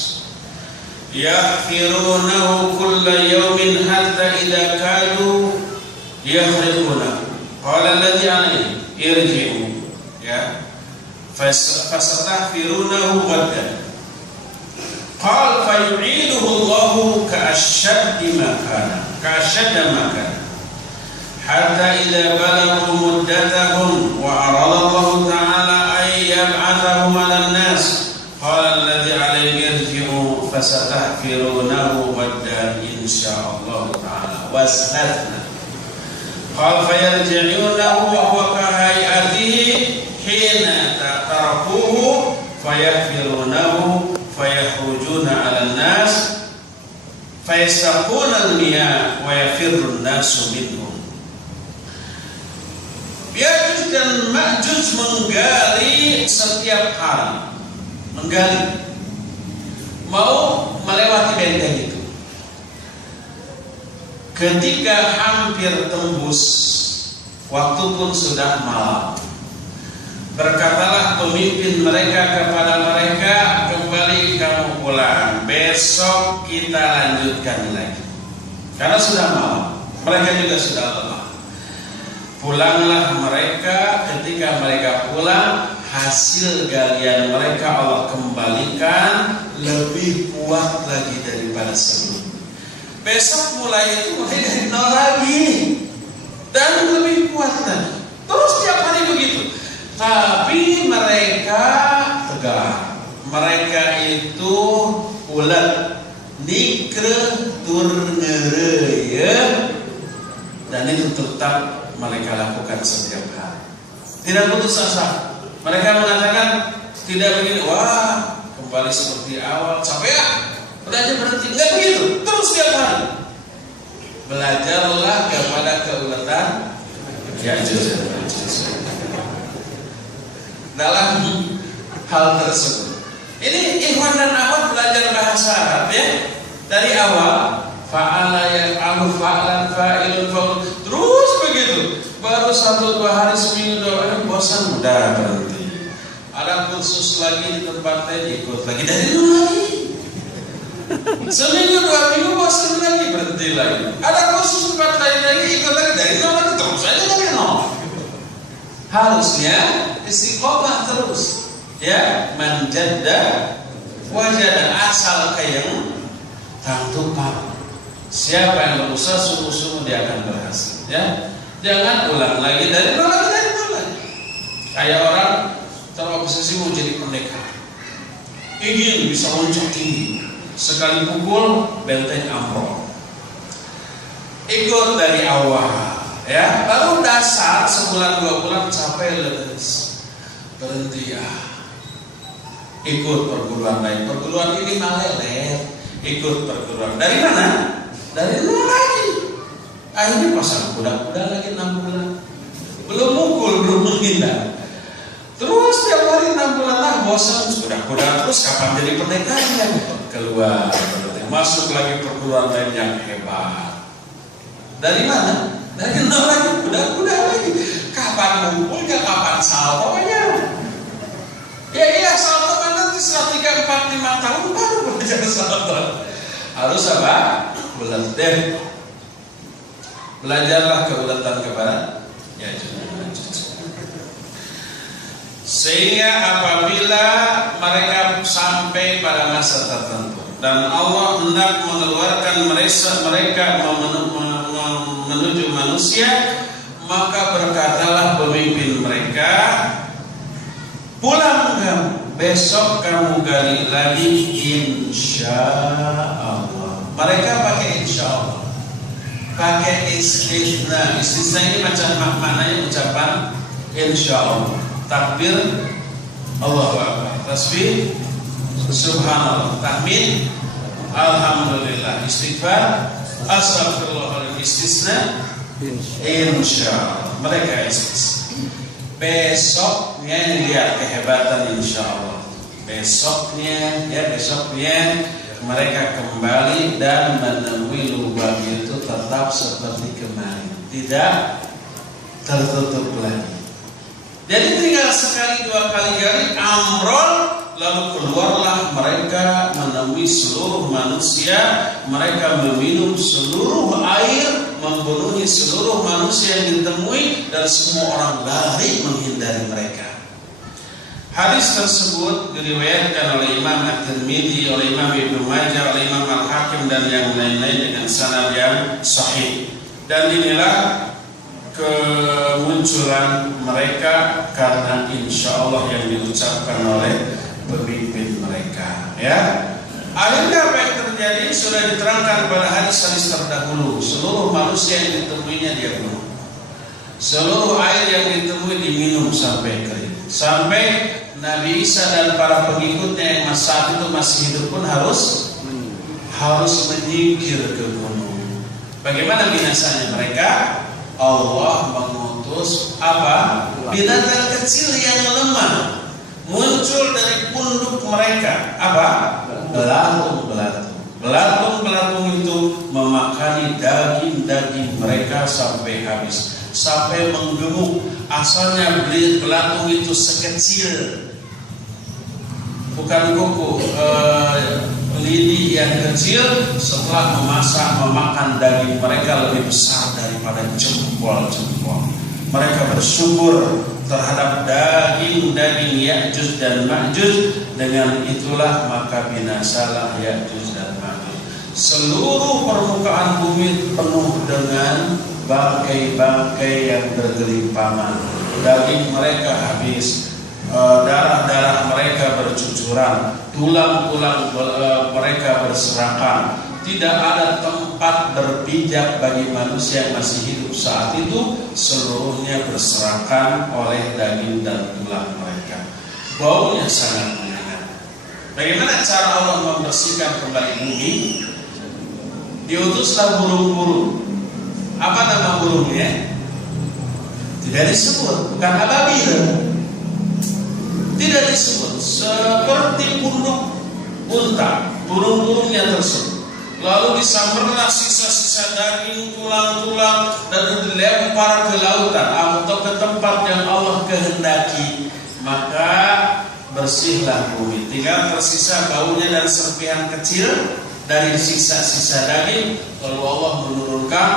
Yahfirunahu kulla yawmin hatta idza kadu yakhriqunahu. Qala alladhi alayhi irji'u. Ya. fasataghfirunahu ghaddan. Qal fayu'iduhu Allahu ka'ashaddi ma kana hatta idza balaghu muddatahum wa arada Allah ta'ala ay yab'athahum 'ala an-nas qala alladhi 'alayhi yarji'u fasataghfirunahu ghaddan insyaallah ta'ala wastathna. Qal fayarji'unahu wa huwa kahayatihi hina tarakuhu fayaghfirunahu fayakhurujuna 'alan nas fayastaquna al-miyah wa yafirru an-nasu minhum. Ya'juj dan Ma'juj menggali setiap hari, mau melewati benteng itu. Ketika hampir tembus, waktu pun sudah malam, berkatalah pemimpin mereka kepada mereka, kembali kamu pulang, besok kita lanjutkan lagi. Karena sudah malam, mereka juga sudah lelah. Pulanglah mereka. Ketika mereka pulang, hasil galian mereka Allah kembalikan lebih kuat lagi daripada sebelumnya. Besok mulai dari nol lagi dan lebih kuat lagi. Terus tiap hari begitu. Tapi mereka tegar. Mereka itu ulat nikre tur ngereye, dan itu tetap mereka lakukan setiap hari. Tidak putus asa. Mereka mengatakan tidak begini, wah kembali seperti awal, capek ya, udah aja berhenti. Enggak begitu, terus setiap hari. Belajarlah kepada keulatan Ya'juj dan Ma'juj dalam hal tersebut. Ini ikhwan dan akhwat belajar bahasa Arab ya, dari awal fa'ala yaf'alu fa'lan fa'ilun fa'ul, terus begitu. Baru 1-2 hari, seminggu 2 hari bosan, udah berhenti. Ada kursus lagi di tempat lain, ikut lagi dari dulu lagi. Seminggu 2 minggu bosan lagi, berhenti lagi. Ada kursus tempat lain lagi, ikut lagi dari nol lagi, terus aja dari nol. Harusnya istiqomah terus. Ya, manjadda wajada, asal kayang tangtupan. Siapa yang berusaha sungguh-sungguh dia akan berhasil. Ya, jangan ulang lagi dari nol lagi. Kayak orang terobsesi mau jadi pendekar, ingin bisa loncat tinggi, sekali pukul benteng ambrol. Ikut dari awal, ya, baru dasar sebulan 2 bulan capek lemes, berhenti ya. Ikut perguruan lain, perguruan ini malelet, ikut perguruan dari mana? Dari nol lagi. Akhirnya pasang kuda-kuda lagi 6 bulan, belum mukul, belum menghindar. Terus tiap hari 6 bulan lah bosan, kuda-kuda terus kapan jadi pendekarnya? Keluar, masuk lagi perguruan lain yang hebat. Dari mana? Dari nol lagi, kuda-kuda lagi. Kapan mukulnya, kapan saltonya? Ya salto kan nanti setelah 3, 4, 5 tahun baru belajar salto. Harus apa? Ulet deh. Belajarlah keulatan kepada Ya'juj dan Ma'juj. Sehingga apabila mereka sampai pada masa tertentu dan Allah hendak mengeluarkan mereka menuju manusia, maka berkatalah pemimpin mereka, pulang kamu, besok kamu gali lagi insyaallah. Mereka pakai insyaallah, pakai istisna. Istisna ini macam maknanya ucapan insyaallah. Takbir Allahu Akbar, tasbih subhanallah, tahmid alhamdulillah, istighfar astagfirullahaladzim, istisna insyaallah. Mereka istisna. Besoknya lihat kehebatan insyaallah. Besoknya mereka kembali dan menemui lubang itu tetap seperti kemarin, tidak tertutup lagi. Jadi tinggal sekali 2 kali gali amrol, lalu keluarlah mereka menemui seluruh manusia. Mereka meminum seluruh air, membunuhi seluruh manusia yang ditemui, dan semua orang lari menghindari mereka. Hadis tersebut diriwayatkan oleh Imam At-Tirmidzi, oleh Imam Ibnu Majah, oleh Imam Al-Hakim dan yang lain-lain dengan sanad yang sahih. Dan inilah kemunculan mereka karena insya Allah yang diucapkan oleh pemimpin mereka. Ya, akhirnya apa yang terjadi sudah diterangkan pada hadis-hadis terdahulu. Seluruh manusia yang ditemuinya dia bunuh. Seluruh air yang ditemui diminum sampai kering. Sampai Nabi Isa dan para pengikutnya yang saat itu masih hidup pun harus menyingkir ke gunung. Bagaimana binasanya mereka? Allah mengutus apa? Binatang kecil yang lemah muncul dari punduk mereka. Apa? Belatung. Belatung itu memakani daging-daging mereka sampai habis, sampai menggemuk. Asalnya belatung itu sekecil, bukan kuku, lidi yang kecil. Setelah memakan daging mereka lebih besar daripada jempol-jempol. Mereka bersyukur terhadap daging-daging Ya'juj dan Ma'juj. Dengan itulah maka binasalah Ya'juj dan Ma'juj. Seluruh permukaan bumi penuh dengan bangkai-bangkai yang bergelimpangan. Daging mereka habis, darah-darah mereka bercucuran, tulang-tulang mereka berserakan. Tidak ada tempat berpijak bagi manusia yang masih hidup saat itu. Seluruhnya berserakan oleh daging dan tulang mereka. Baunya sangat menyengat. Bagaimana cara Allah membersihkan kembali bumi? Diutuslah burung-burung. Apa nama burungnya? Tidak disebut, bukan ababil. Tidak disebut. Seperti punduk unta, burung-burungnya tersebut. Lalu disambarlah sisa-sisa daging, tulang-tulang, dan dilempar ke lautan atau ke tempat yang Allah kehendaki. Maka bersihlah bumi. Tinggal tersisa baunya dan serpihan kecil dari sisa-sisa daging. Lalu Allah menurunkan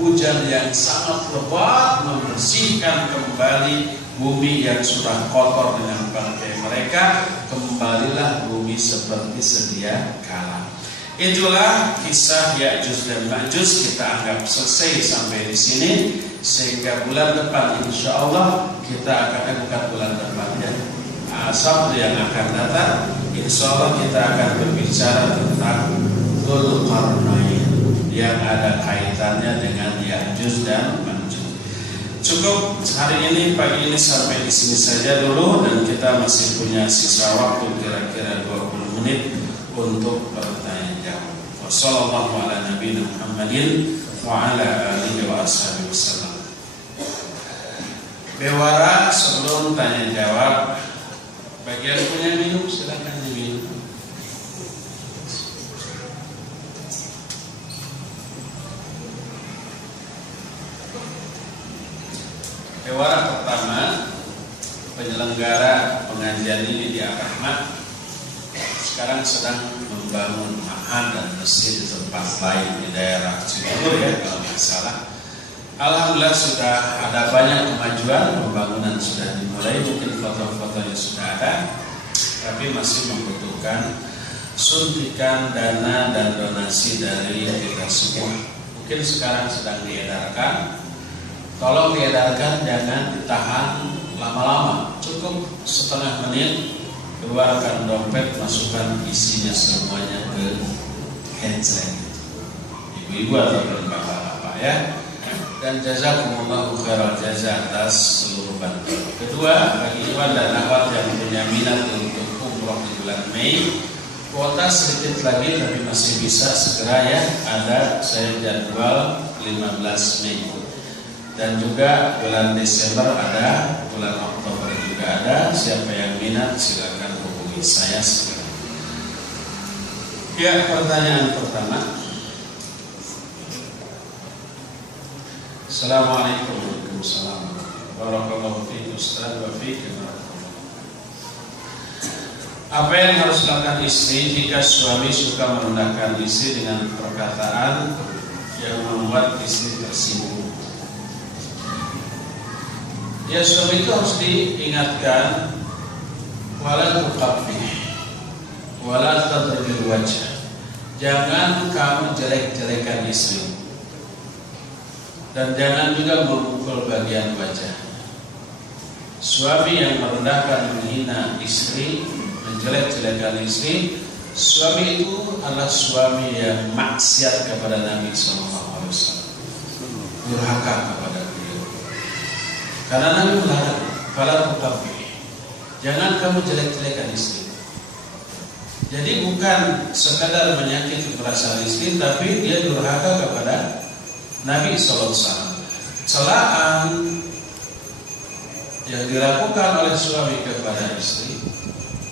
hujan yang sangat lebat, membersihkan kembali bumi yang sudah kotor dengan bangkai mereka. Kembalilah bumi seperti sedia kala. Itulah kisah Ya'juj dan Ma'juj. Kita anggap selesai sampai di sini, sehingga bulan depan insya Allah kita akan bulan depannya Sabtu yang akan datang, insya Allah kita akan berbicara tentang Dzulqarnain yang ada kaitannya dengan Ya'juj dan Ma'juj. Cukup hari ini, pagi ini sampai di sini saja dulu, dan kita masih punya sisa waktu kira-kira 20 menit untuk pertanyaan jawab. Wassallallahu ala nabiyina Muhammadin wa ala alihi wa ashabihi wasallam. Bewara sebelum tanya jawab, bagi yang punya minum silakan diminum. Bewara pertama, penyelenggara pengajian ini di Ar-Rahmat sekarang sedang membangun ma'had dan masjid di tempat lain di daerah Cibubur ya kalau tidak salah. Alhamdulillah sudah ada banyak kemajuan, pembangunan sudah dimulai, mungkin foto-fotonya sudah ada, tapi masih membutuhkan suntikan dana dan donasi dari kita semua. Mungkin sekarang sedang diedarkan. Tolong diedarkan, jangan ditahan lama-lama, cukup setengah menit. Keluarkan dompet, masukkan isinya semuanya ke handset. Ibu-ibu atau bapak-bapak ya. Dan jazakumullahu khairal jaza atas seluruh bantuan. Kedua, bagi ikhwan dan akhwat yang punya minat untuk umroh di bulan Mei, kuota sedikit lagi tapi masih bisa segera ya. Ada saya jadwal 15 Mei. Dan juga bulan Desember ada, bulan Oktober juga ada. Siapa yang minat silakan hubungi saya segera. Ya, pertanyaan pertama. Assalamualaikum warahmatullahi wabarakatuh. Barakallahu fiik Ustaz wa fiik. Apa yang harus dilakukan istri jika suami suka merendahkan istri dengan perkataan yang membuat istri tersinggung? Ya, suami itu harus diingatkan wala tuqabbih, wala tadribil wajh. Jangan kamu jelek-jelekan istri, dan jangan juga memukul bagian wajah. Suami yang merendahkan, menghina istri, menjelek-jelekan istri, suami itu adalah suami yang maksiat kepada Nabi SAW, durhaka kepada beliau. Karena Nabi melarang, fala tuqabbih, jangan kamu jelek-jelekan istri. Jadi bukan sekadar menyakiti perasaan istri, tapi dia durhaka kepada Nabi SAW. Celaan yang dilakukan oleh suami kepada istri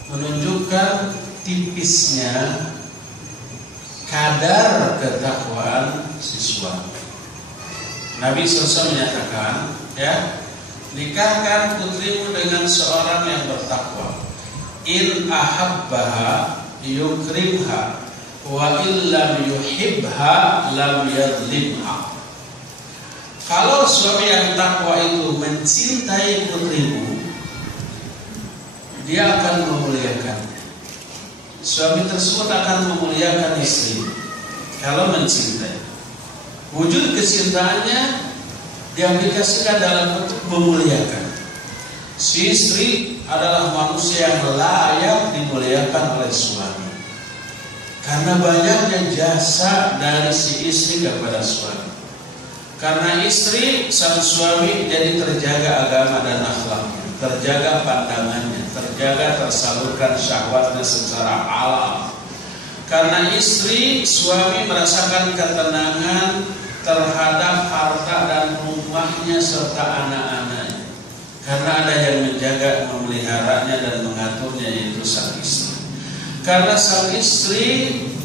menunjukkan tipisnya kadar ketakwaan si suami. Nabi SAW menyatakan, ya, nikahkan putrimu dengan seorang yang bertakwa. In ahabbaha yukrimha, wa illam yuhibha lam yadlimha. Kalau suami yang takwa itu mencintai putrimu, dia akan memuliakannya. Suami tersebut akan memuliakan istri kalau mencintai. Wujud kecintaannya diaplikasikan dalam bentuk memuliakan. Si istri adalah manusia yang layak dimuliakan oleh suami, karena banyaknya jasa dari si istri kepada suami. Karena istri, sang suami jadi terjaga agama dan akhlaknya, terjaga pandangannya, terjaga tersalurkan syahwatnya secara alam. Karena istri, suami merasakan ketenangan terhadap harta dan rumahnya serta anak-anaknya, karena ada yang menjaga, memeliharanya dan mengaturnya, yaitu sang istri. Karena sang istri,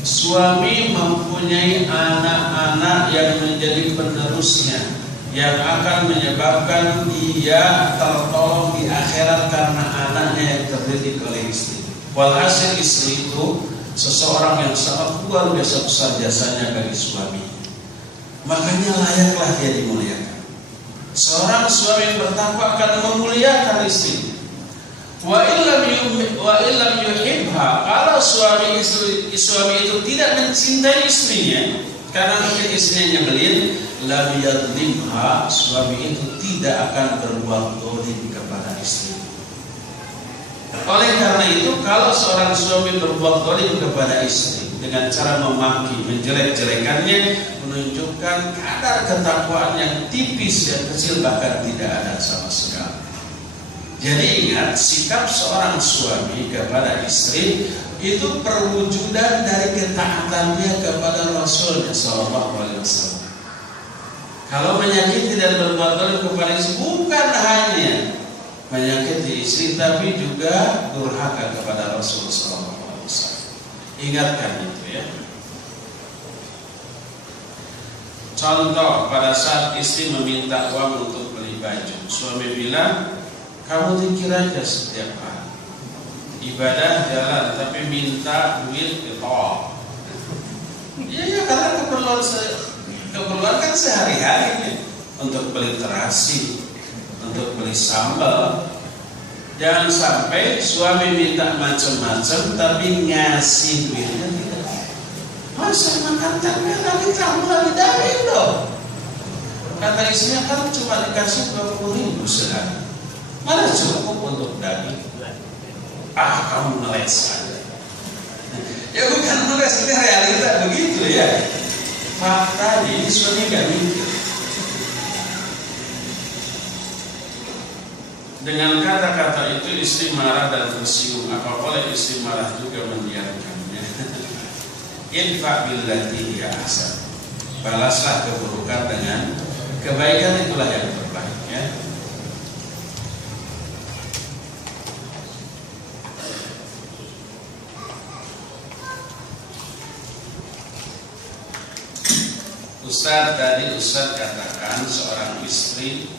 suami mempunyai anak-anak yang menjadi penerusnya, yang akan menyebabkan dia tertolong di akhirat karena anaknya yang terdidik oleh istri. Walhasil istri itu seseorang yang sangat luar biasa besar jasanya bagi suami. Makanya layaklah dia dimuliakan. Seorang suami yang bertakwa akan memuliakan istri. Wa illam yuhibha, kalau suami itu tidak mencintai istrinya, karena mungkin istrinya nyebelin, lam yadlimha, suami itu tidak akan berbuat zalim kepada istri. Oleh karena itu, kalau seorang suami berbuat zalim kepada istri dengan cara memaki, menjelek-jelekannya, menunjukkan kadar ketakwaan yang tipis, yang kecil, bahkan tidak ada sama sekali. Jadi ingat, sikap seorang suami kepada istri itu perwujudan dari ketaatannya kepada Rasulnya SAW. Kalau menyakiti dan berbuat zalim kepada istri, bukan hanya menyakiti istri, tapi juga durhaka kepada Rasulullah SAW. Ingatkan itu, ya. Contoh, pada saat istri meminta uang untuk beli baju, suami bilang, kamu pikir aja setiap hari ibadah jalan, tapi minta duit ditolak. Iya, karena keperluan kan sehari-hari nih, untuk beli terasi, untuk beli sambal. Jangan sampai suami minta macam-macam tapi ngasih duitnya tidak. Masa makan tempe lagi kamu lagi daring dong. Kata istrinya, kan cuma dikasih 20.000 sehari, mana cukup untuk daging? Ah, kamu ngeles aja. Ya bukan ngeles, ini realita begitu ya. Fakta ini suami gak mikir. Dengan kata-kata itu istri marah dan tersinggung. Apa boleh istri marah juga mendiamkannya? Infaq billati hiya ahsan. Balaslah keburukan dengan kebaikan, itulah yang terbaik, ya. Ustaz katakan seorang istri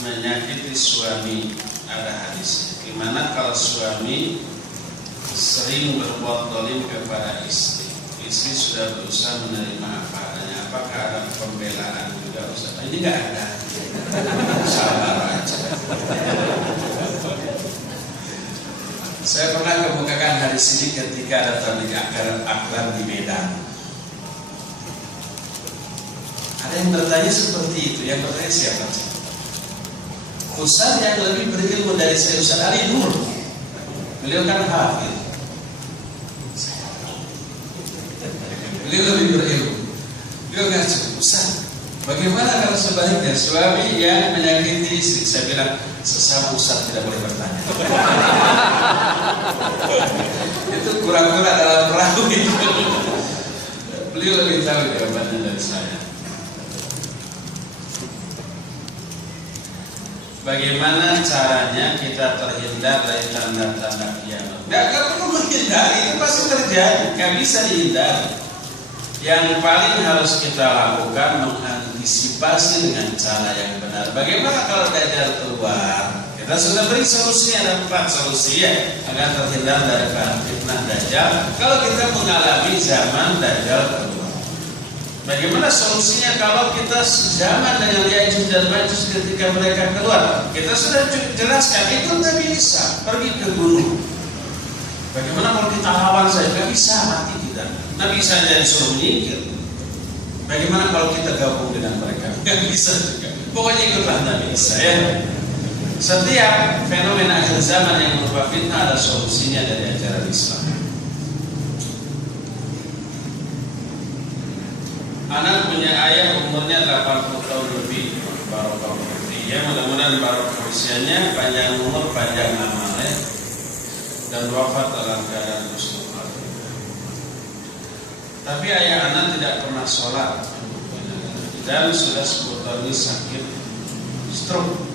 menyakiti suami, ada hadisnya. Gimana kalau suami sering berbuat zalim kepada istri? Istri sudah berusaha menerima apa adanya. Apakah ada pembelaan juga, Ustaz? Ini nggak ada. Sabar aja. Saya pernah kemukakan hari ini ketika ada tabligh akbar di Medan. Ada yang bertanya seperti itu. Yang bertanya siapa? Ustaz yang lebih berilmu dari saya, Ustaz Ali Nur. Beliau kan hafid. Beliau lebih berilmu. Beliau ngaji, Ustaz, bagaimana kalau sebaliknya suami yang menyakiti istri? Saya bilang, sesama Ustaz tidak boleh bertanya. Itu kura-kura dalam perahu itu. Beliau lebih tahu jawabannya dari saya. Bagaimana caranya kita terhindar dari tanda-tanda kiamat? Gak perlu menghindari, itu pasti terjadi. Gak bisa dihindari. Yang paling harus kita lakukan mengantisipasi dengan cara yang benar. Bagaimana kalau Dajjal keluar? Kita sudah beri solusinya, ada 4 solusi ya, agar terhindar dari fitnah Dajjal. Kalau kita mengalami zaman Dajjal keluar, bagaimana solusinya kalau kita zaman dengan Ya'juj dan Ma'juj ketika mereka keluar? Kita sudah jelaskan, itu tidak bisa pergi ke gunung. Bagaimana kalau kita lawan saja? Tidak bisa, mati kita. Nabi saja disuruh menyingkir. Bagaimana kalau kita gabung dengan mereka? Tidak bisa juga. Pokoknya ikutlah Nabi Isa ya. Setiap fenomena akhir zaman yang berupa fitnah ada solusinya dari ajaran Islam. Anak punya ayah umurnya 80 tahun lebih. Barakallahu fiik. Ya, mudah-mudahan barokah usianya, panjang umur, panjang amal ya. Dan wafat dalam keadaan husnul khatimah. Tapi ayah anak tidak pernah sholat dan sudah 10 tahun ini sakit stroke.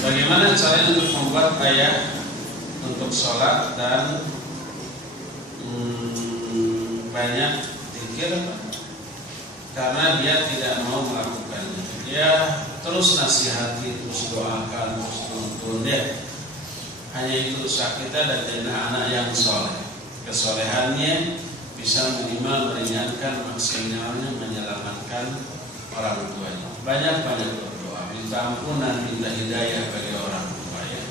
Bagaimana caranya untuk membuat ayah untuk sholat dan banyak zikir? Karena dia tidak mau melakukannya. Ya terus nasihati, terus doakan, terus tuntun ya. Hanya itu usaha kita dan jadilah anak yang soleh. Kesolehannya bisa minimal meringankan, maksimalnya menyelamatkan orang tuanya. Banyak-banyak berdoa, minta ampunan, minta hidayah bagi orang tua ya.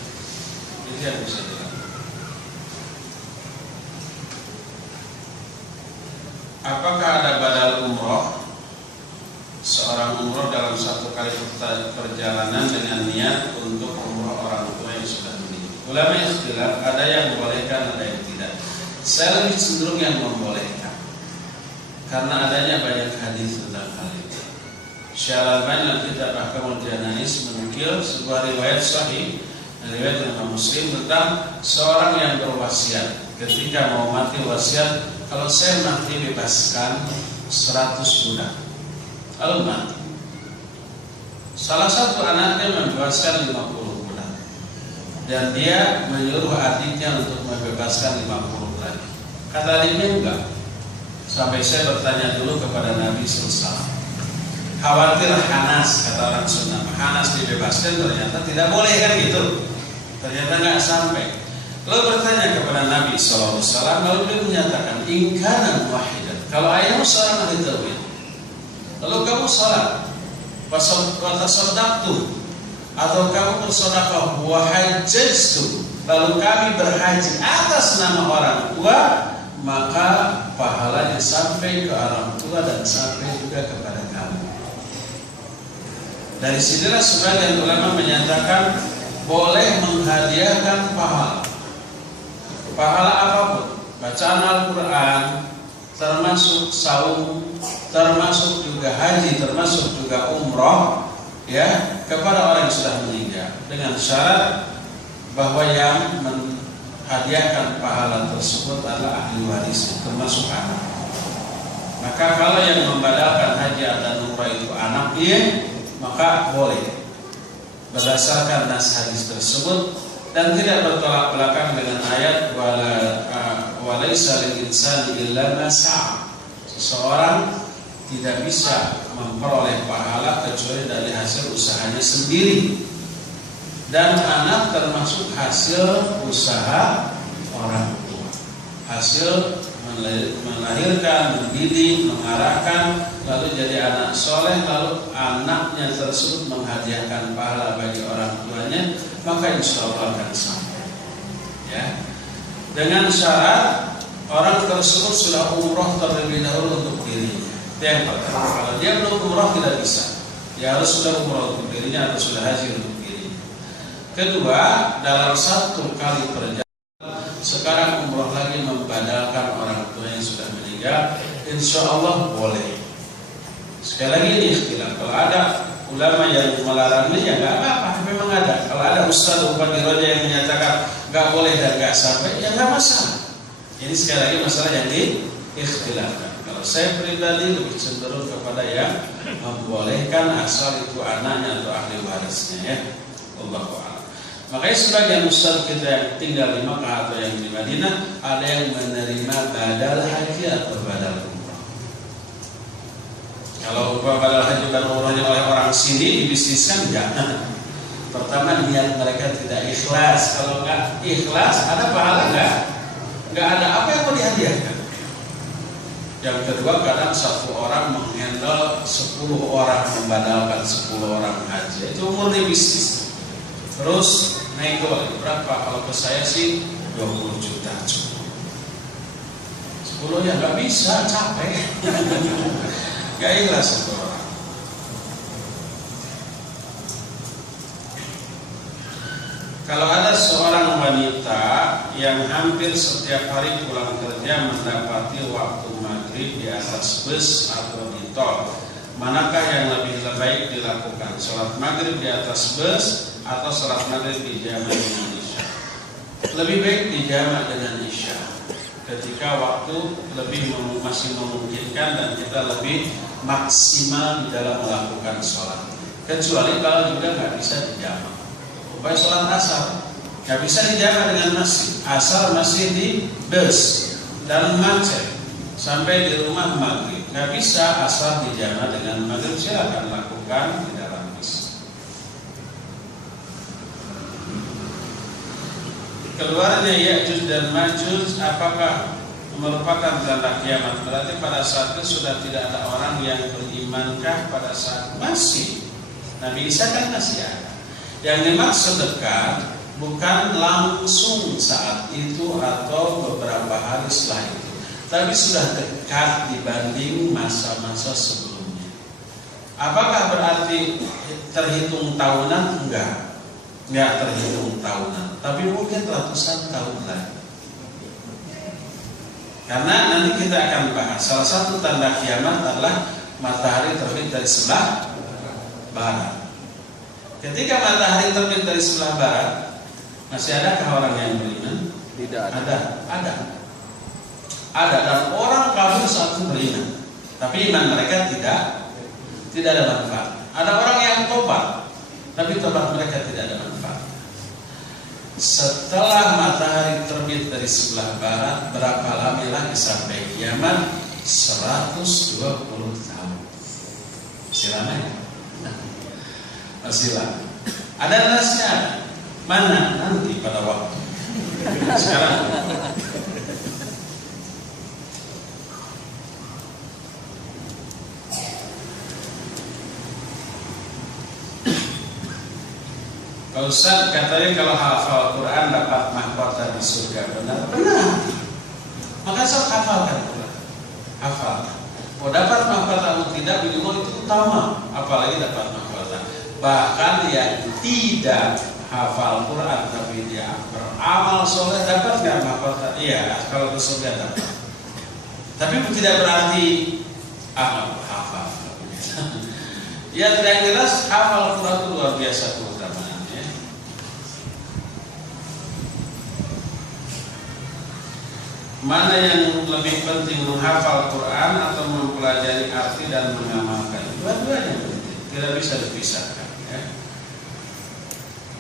Itu yang bisa dilakukan. Apakah ada badal umroh? Seorang umroh dalam 1 kali perjalanan dengan niat untuk umroh orang tua yang sudah meninggal. Ulama ikhtilaf, ada yang membolehkan, ada yang tidak. Saya lebih cenderung yang membolehkan, karena adanya banyak hadis tentang hal itu. Syekh Al-Albani dalam kitab Ahkamul Janais menukil sebuah riwayat sahih, riwayat Imam Muslim tentang seorang yang berwasiat ketika mau mati wasiat, kalau saya mati bebaskan 100 budak. Lalu mati. Salah satu anaknya membebaskan 50 budak, dan dia menyuruh adiknya untuk membebaskan 50 lagi. Kata adiknya enggak. Sampai saya bertanya dulu kepada Nabi SAW. Khawatir Hanas, kata orang Sunda, Hanas dibebaskan, ternyata tidak boleh kan gitu. Ternyata enggak sampai. Lalu bertanya kepada Nabi SAW, lalu dia menyatakan, ingkanan wahidan. Kalau ayahmu seorang ahli tauhid, lalu kamu sholat, watasodaktu, atau kamu bersedekah, wahajjatu, lalu kami berhaji atas nama orang tua, maka pahalanya sampai ke orang tua dan sampai juga kepada kamu. Dari sinilah sebagian ulama menyatakan boleh menghadiahkan pahala. Pahala apapun, bacaan Al-Quran, termasuk saum, termasuk juga haji, termasuk juga umroh, ya, kepada orang yang sudah meninggal, dengan syarat bahwa yang menghadiahkan pahala tersebut adalah ahli waris, termasuk anak. Maka kalau yang membadalkan haji dan umroh itu anaknya, maka boleh berdasarkan nas hadis tersebut, dan tidak bertolak belakang dengan ayat walaisa lil insani illa ma sa'a. Seseorang tidak bisa memperoleh pahala kecuali dari hasil usahanya sendiri, dan anak termasuk hasil usaha orang tua, hasil melahirkan, mendidik, mengarahkan, lalu jadi anak soleh, lalu anaknya tersebut menghadiahkan pahala bagi orang tuanya, maka insya Allah akan sampai. ya. Dengan syarat orang tersebut sudah umroh terlebih dahulu untuk dirinya. Itu yang pertama. Kalau dia belum umroh tidak bisa. Dia harus sudah umroh untuk dirinya atau sudah haji untuk dirinya. Kedua, dalam satu kali perjalanan sekarang umroh lagi membadalkan orang tua yang sudah meninggal, insya Allah boleh. Sekali lagi ini ikhtilaf. Kalau ada ulama yang melarangnya ya nggak apa-apa, memang ada. Kalau ada ustaz Bupati Raja yang menyatakan nggak boleh dan nggak sampai, ya nggak masalah. Ini sekali lagi masalah yang diikhtilafkan. Kalau saya pribadi lebih cenderung kepada yang membolehkan asal itu anaknya atau ahli warisnya, ya. Allahu a'lam. Makanya sebagian ustaz kita yang tinggal di Makkah atau yang di Madinah ada yang menerima badal haji atau badal umrah. Kalau badal haji dan umrahnya oleh orang sini dibisniskan, enggak. Pertama, niat mereka tidak ikhlas. Kalau enggak ikhlas, ada pahala enggak? Enggak ada. Apa yang mau dihadiahkan? Yang kedua, kadang satu orang menghandle 10 orang, membadalkan 10 orang haji. Itu murni bisnis. Terus nego berapa? Kalau ke saya sih 20 juta cukup. 10 ya nggak bisa, capek. Gak ikhlas satu orang. Kalau ada seorang wanita yang hampir setiap hari pulang kerja mendapati waktu maghrib di atas bus atau di tol, manakah yang lebih baik dilakukan? Sholat maghrib di atas bus atau sholat maghrib di jamak dengan isya? Lebih baik di jamak dengan isya, ketika waktu masih memungkinkan dan kita lebih maksimal di dalam melakukan sholat. Kecuali kalau juga nggak bisa di jamak. Upaya sholat asar nggak bisa di jamak dengan masjid, asar masih di bus dan macet sampai di rumah maghrib, nggak bisa asar di jamak dengan maghrib. Silakan lakukan di dalam bis. Keluarnya Ya'juj dan Ma'juj apakah merupakan tanda kiamat? Berarti pada saat itu sudah tidak ada orang yang berimankah pada saat masih Nabi Isa kan masih ada. Yang dimaksud dekat bukan langsung saat itu atau beberapa hari setelah itu, tapi sudah dekat dibanding masa-masa sebelumnya. Apakah berarti terhitung tahunan? Enggak terhitung tahunan, tapi mungkin ratusan tahun lagi. Karena nanti kita akan bahas salah satu tanda kiamat adalah matahari terbit dari sebelah barat. Ketika matahari terbit dari sebelah barat, masih adakah orang yang beriman? Tidak ada. Ada dan orang kafir saat itu beriman, tapi iman mereka tidak ada manfaat. Ada orang yang tobat, tapi tobat mereka tidak ada manfaat. Setelah matahari terbit dari sebelah barat, berapa lama lagi sampai kiamat? 120 tahun. Silakan. Masih lama. Ada nasihat. Mana? Nanti pada waktu. Sekarang. Kalau Ustaz katanya kalau hafal Quran dapat mahkota di surga, benar? Benar. Maka saya hafalkan Quran. Hafalkan. Mau dapat mahkota atau tidak, minimal itu utama. Apalagi dapat mahkota. Bahkan dia tidak hafal Quran tapi dia beramal soleh, dapat nggak mahkota? Iya, kalau ke surga dapat. Tapi tidak berarti hafal. Ya tidak jelas hafal Quran itu luar biasa keutamaannya. Mana yang lebih penting, menghafal Quran atau mempelajari arti dan mengamalkan? Dua-duanya penting, tidak bisa dipisahkan.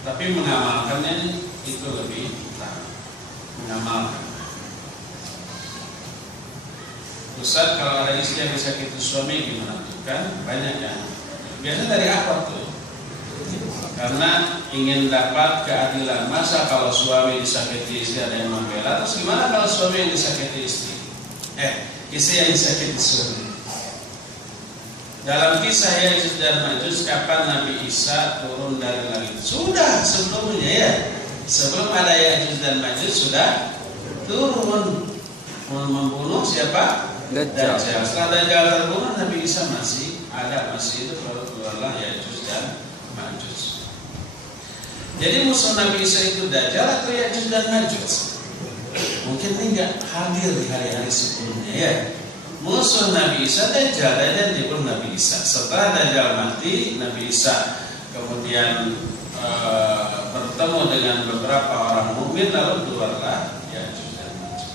Tapi mengamalkannya itu lebih utama. Mengamalkan. Ustaz, kalau ada istri yang disakiti suami gimana tuh? Kan banyak yang biasanya dari apa tuh? Karena ingin dapat keadilan. Masa kalau suami disakiti istri ada yang membela? Terus gimana kalau suami yang disakiti istri? Istri yang disakiti suami. Dalam kisah Ya'juj dan Ma'juj, kapan Nabi Isa turun dari langit? Sudah sebelumnya ya. Sebelum ada Ya'juj dan Ma'juj sudah turun membunuh siapa? Dajjal. Setelah Dajjal terbunuh, Nabi Isa masih ada, masih itu, baru keluarlah Ya'juj dan Ma'juj. Jadi musuh Nabi Isa itu Dajjal atau Ya'juj dan Ma'juj? Mungkin ini nggak hadir di hari-hari sebelumnya ya. Musuh Nabi Isa Dajjal, Dajjal dibunuh Nabi Isa. Setelah Dajjal mati, Nabi Isa kemudian bertemu dengan beberapa orang mukmin, lalu keluarlah Ya'juj dan Ma'juj.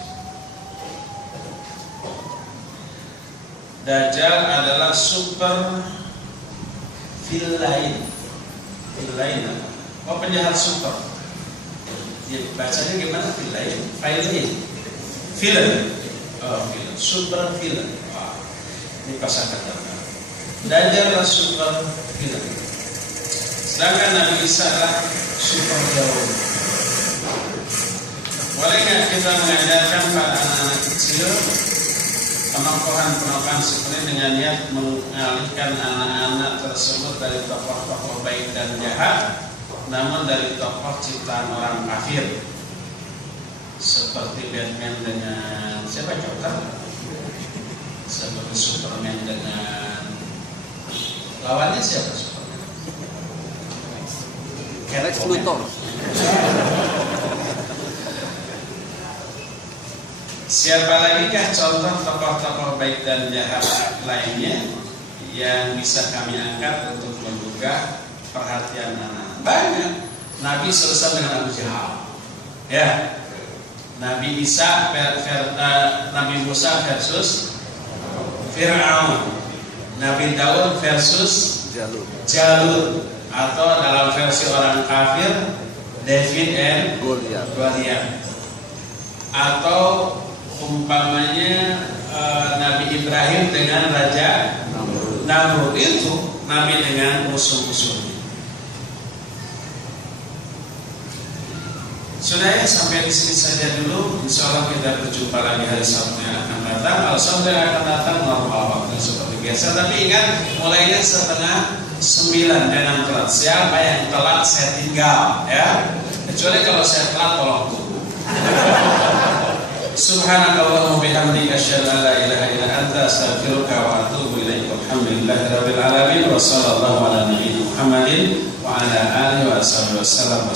Dajjal adalah super villain. Villain apa? Oh, penjahat super. Ya, bacanya gimana? Villain? Villain. Oh, villain. Super villain. Wah, ini kosakata. Dajjal adalah super villain. Sedangkan Nabi Isa adalah super jauh. Boleh nggak kita mengajarkan pada anak-anak kecil penokohan-penokohan seperti dengan niat mengalihkan anak-anak tersebut dari tokoh-tokoh baik dan jahat, namun dari tokoh ciptaan orang kafir, seperti Batman dengan siapa, Joker, seperti Superman dengan lawannya siapa? Lex Luthor. Siapa lagi kah contoh tokoh-tokoh baik dan jahat lainnya yang bisa kami angkat untuk menggugah perhatian anak? Banyak. Nabi selesai dengan Abu Jahal, ya. Nabi Isa Nabi Musa versus Fir'aun, Nabi Daud versus Jalut, atau dalam versi orang kafir David and Goliath, atau umpamanya Nabi Ibrahim dengan Raja Namrud. Itu Nabi dengan musuh-musuhnya. Sudah ya, sampai di sini saja dulu. Insya Allah kita berjumpa lagi hari Sabtu yang akan datang. Kalau Sabtu yang akan datang normal waktu seperti biasa. Tapi ingat, mulainya 8:30, jangan telat. Siapa yang telat saya tinggal, ya. Kecuali kalau saya telat tolong tunggu. Subhanakallahumma bihamdika asyhadu an la ilaha illa anta astaghfiruka wa atubu ilaik. Alhamdulillahirabbil alamin wa sallallahu ala nabiyyina Muhammadin wa ala alihi wa sahbihi wasallam.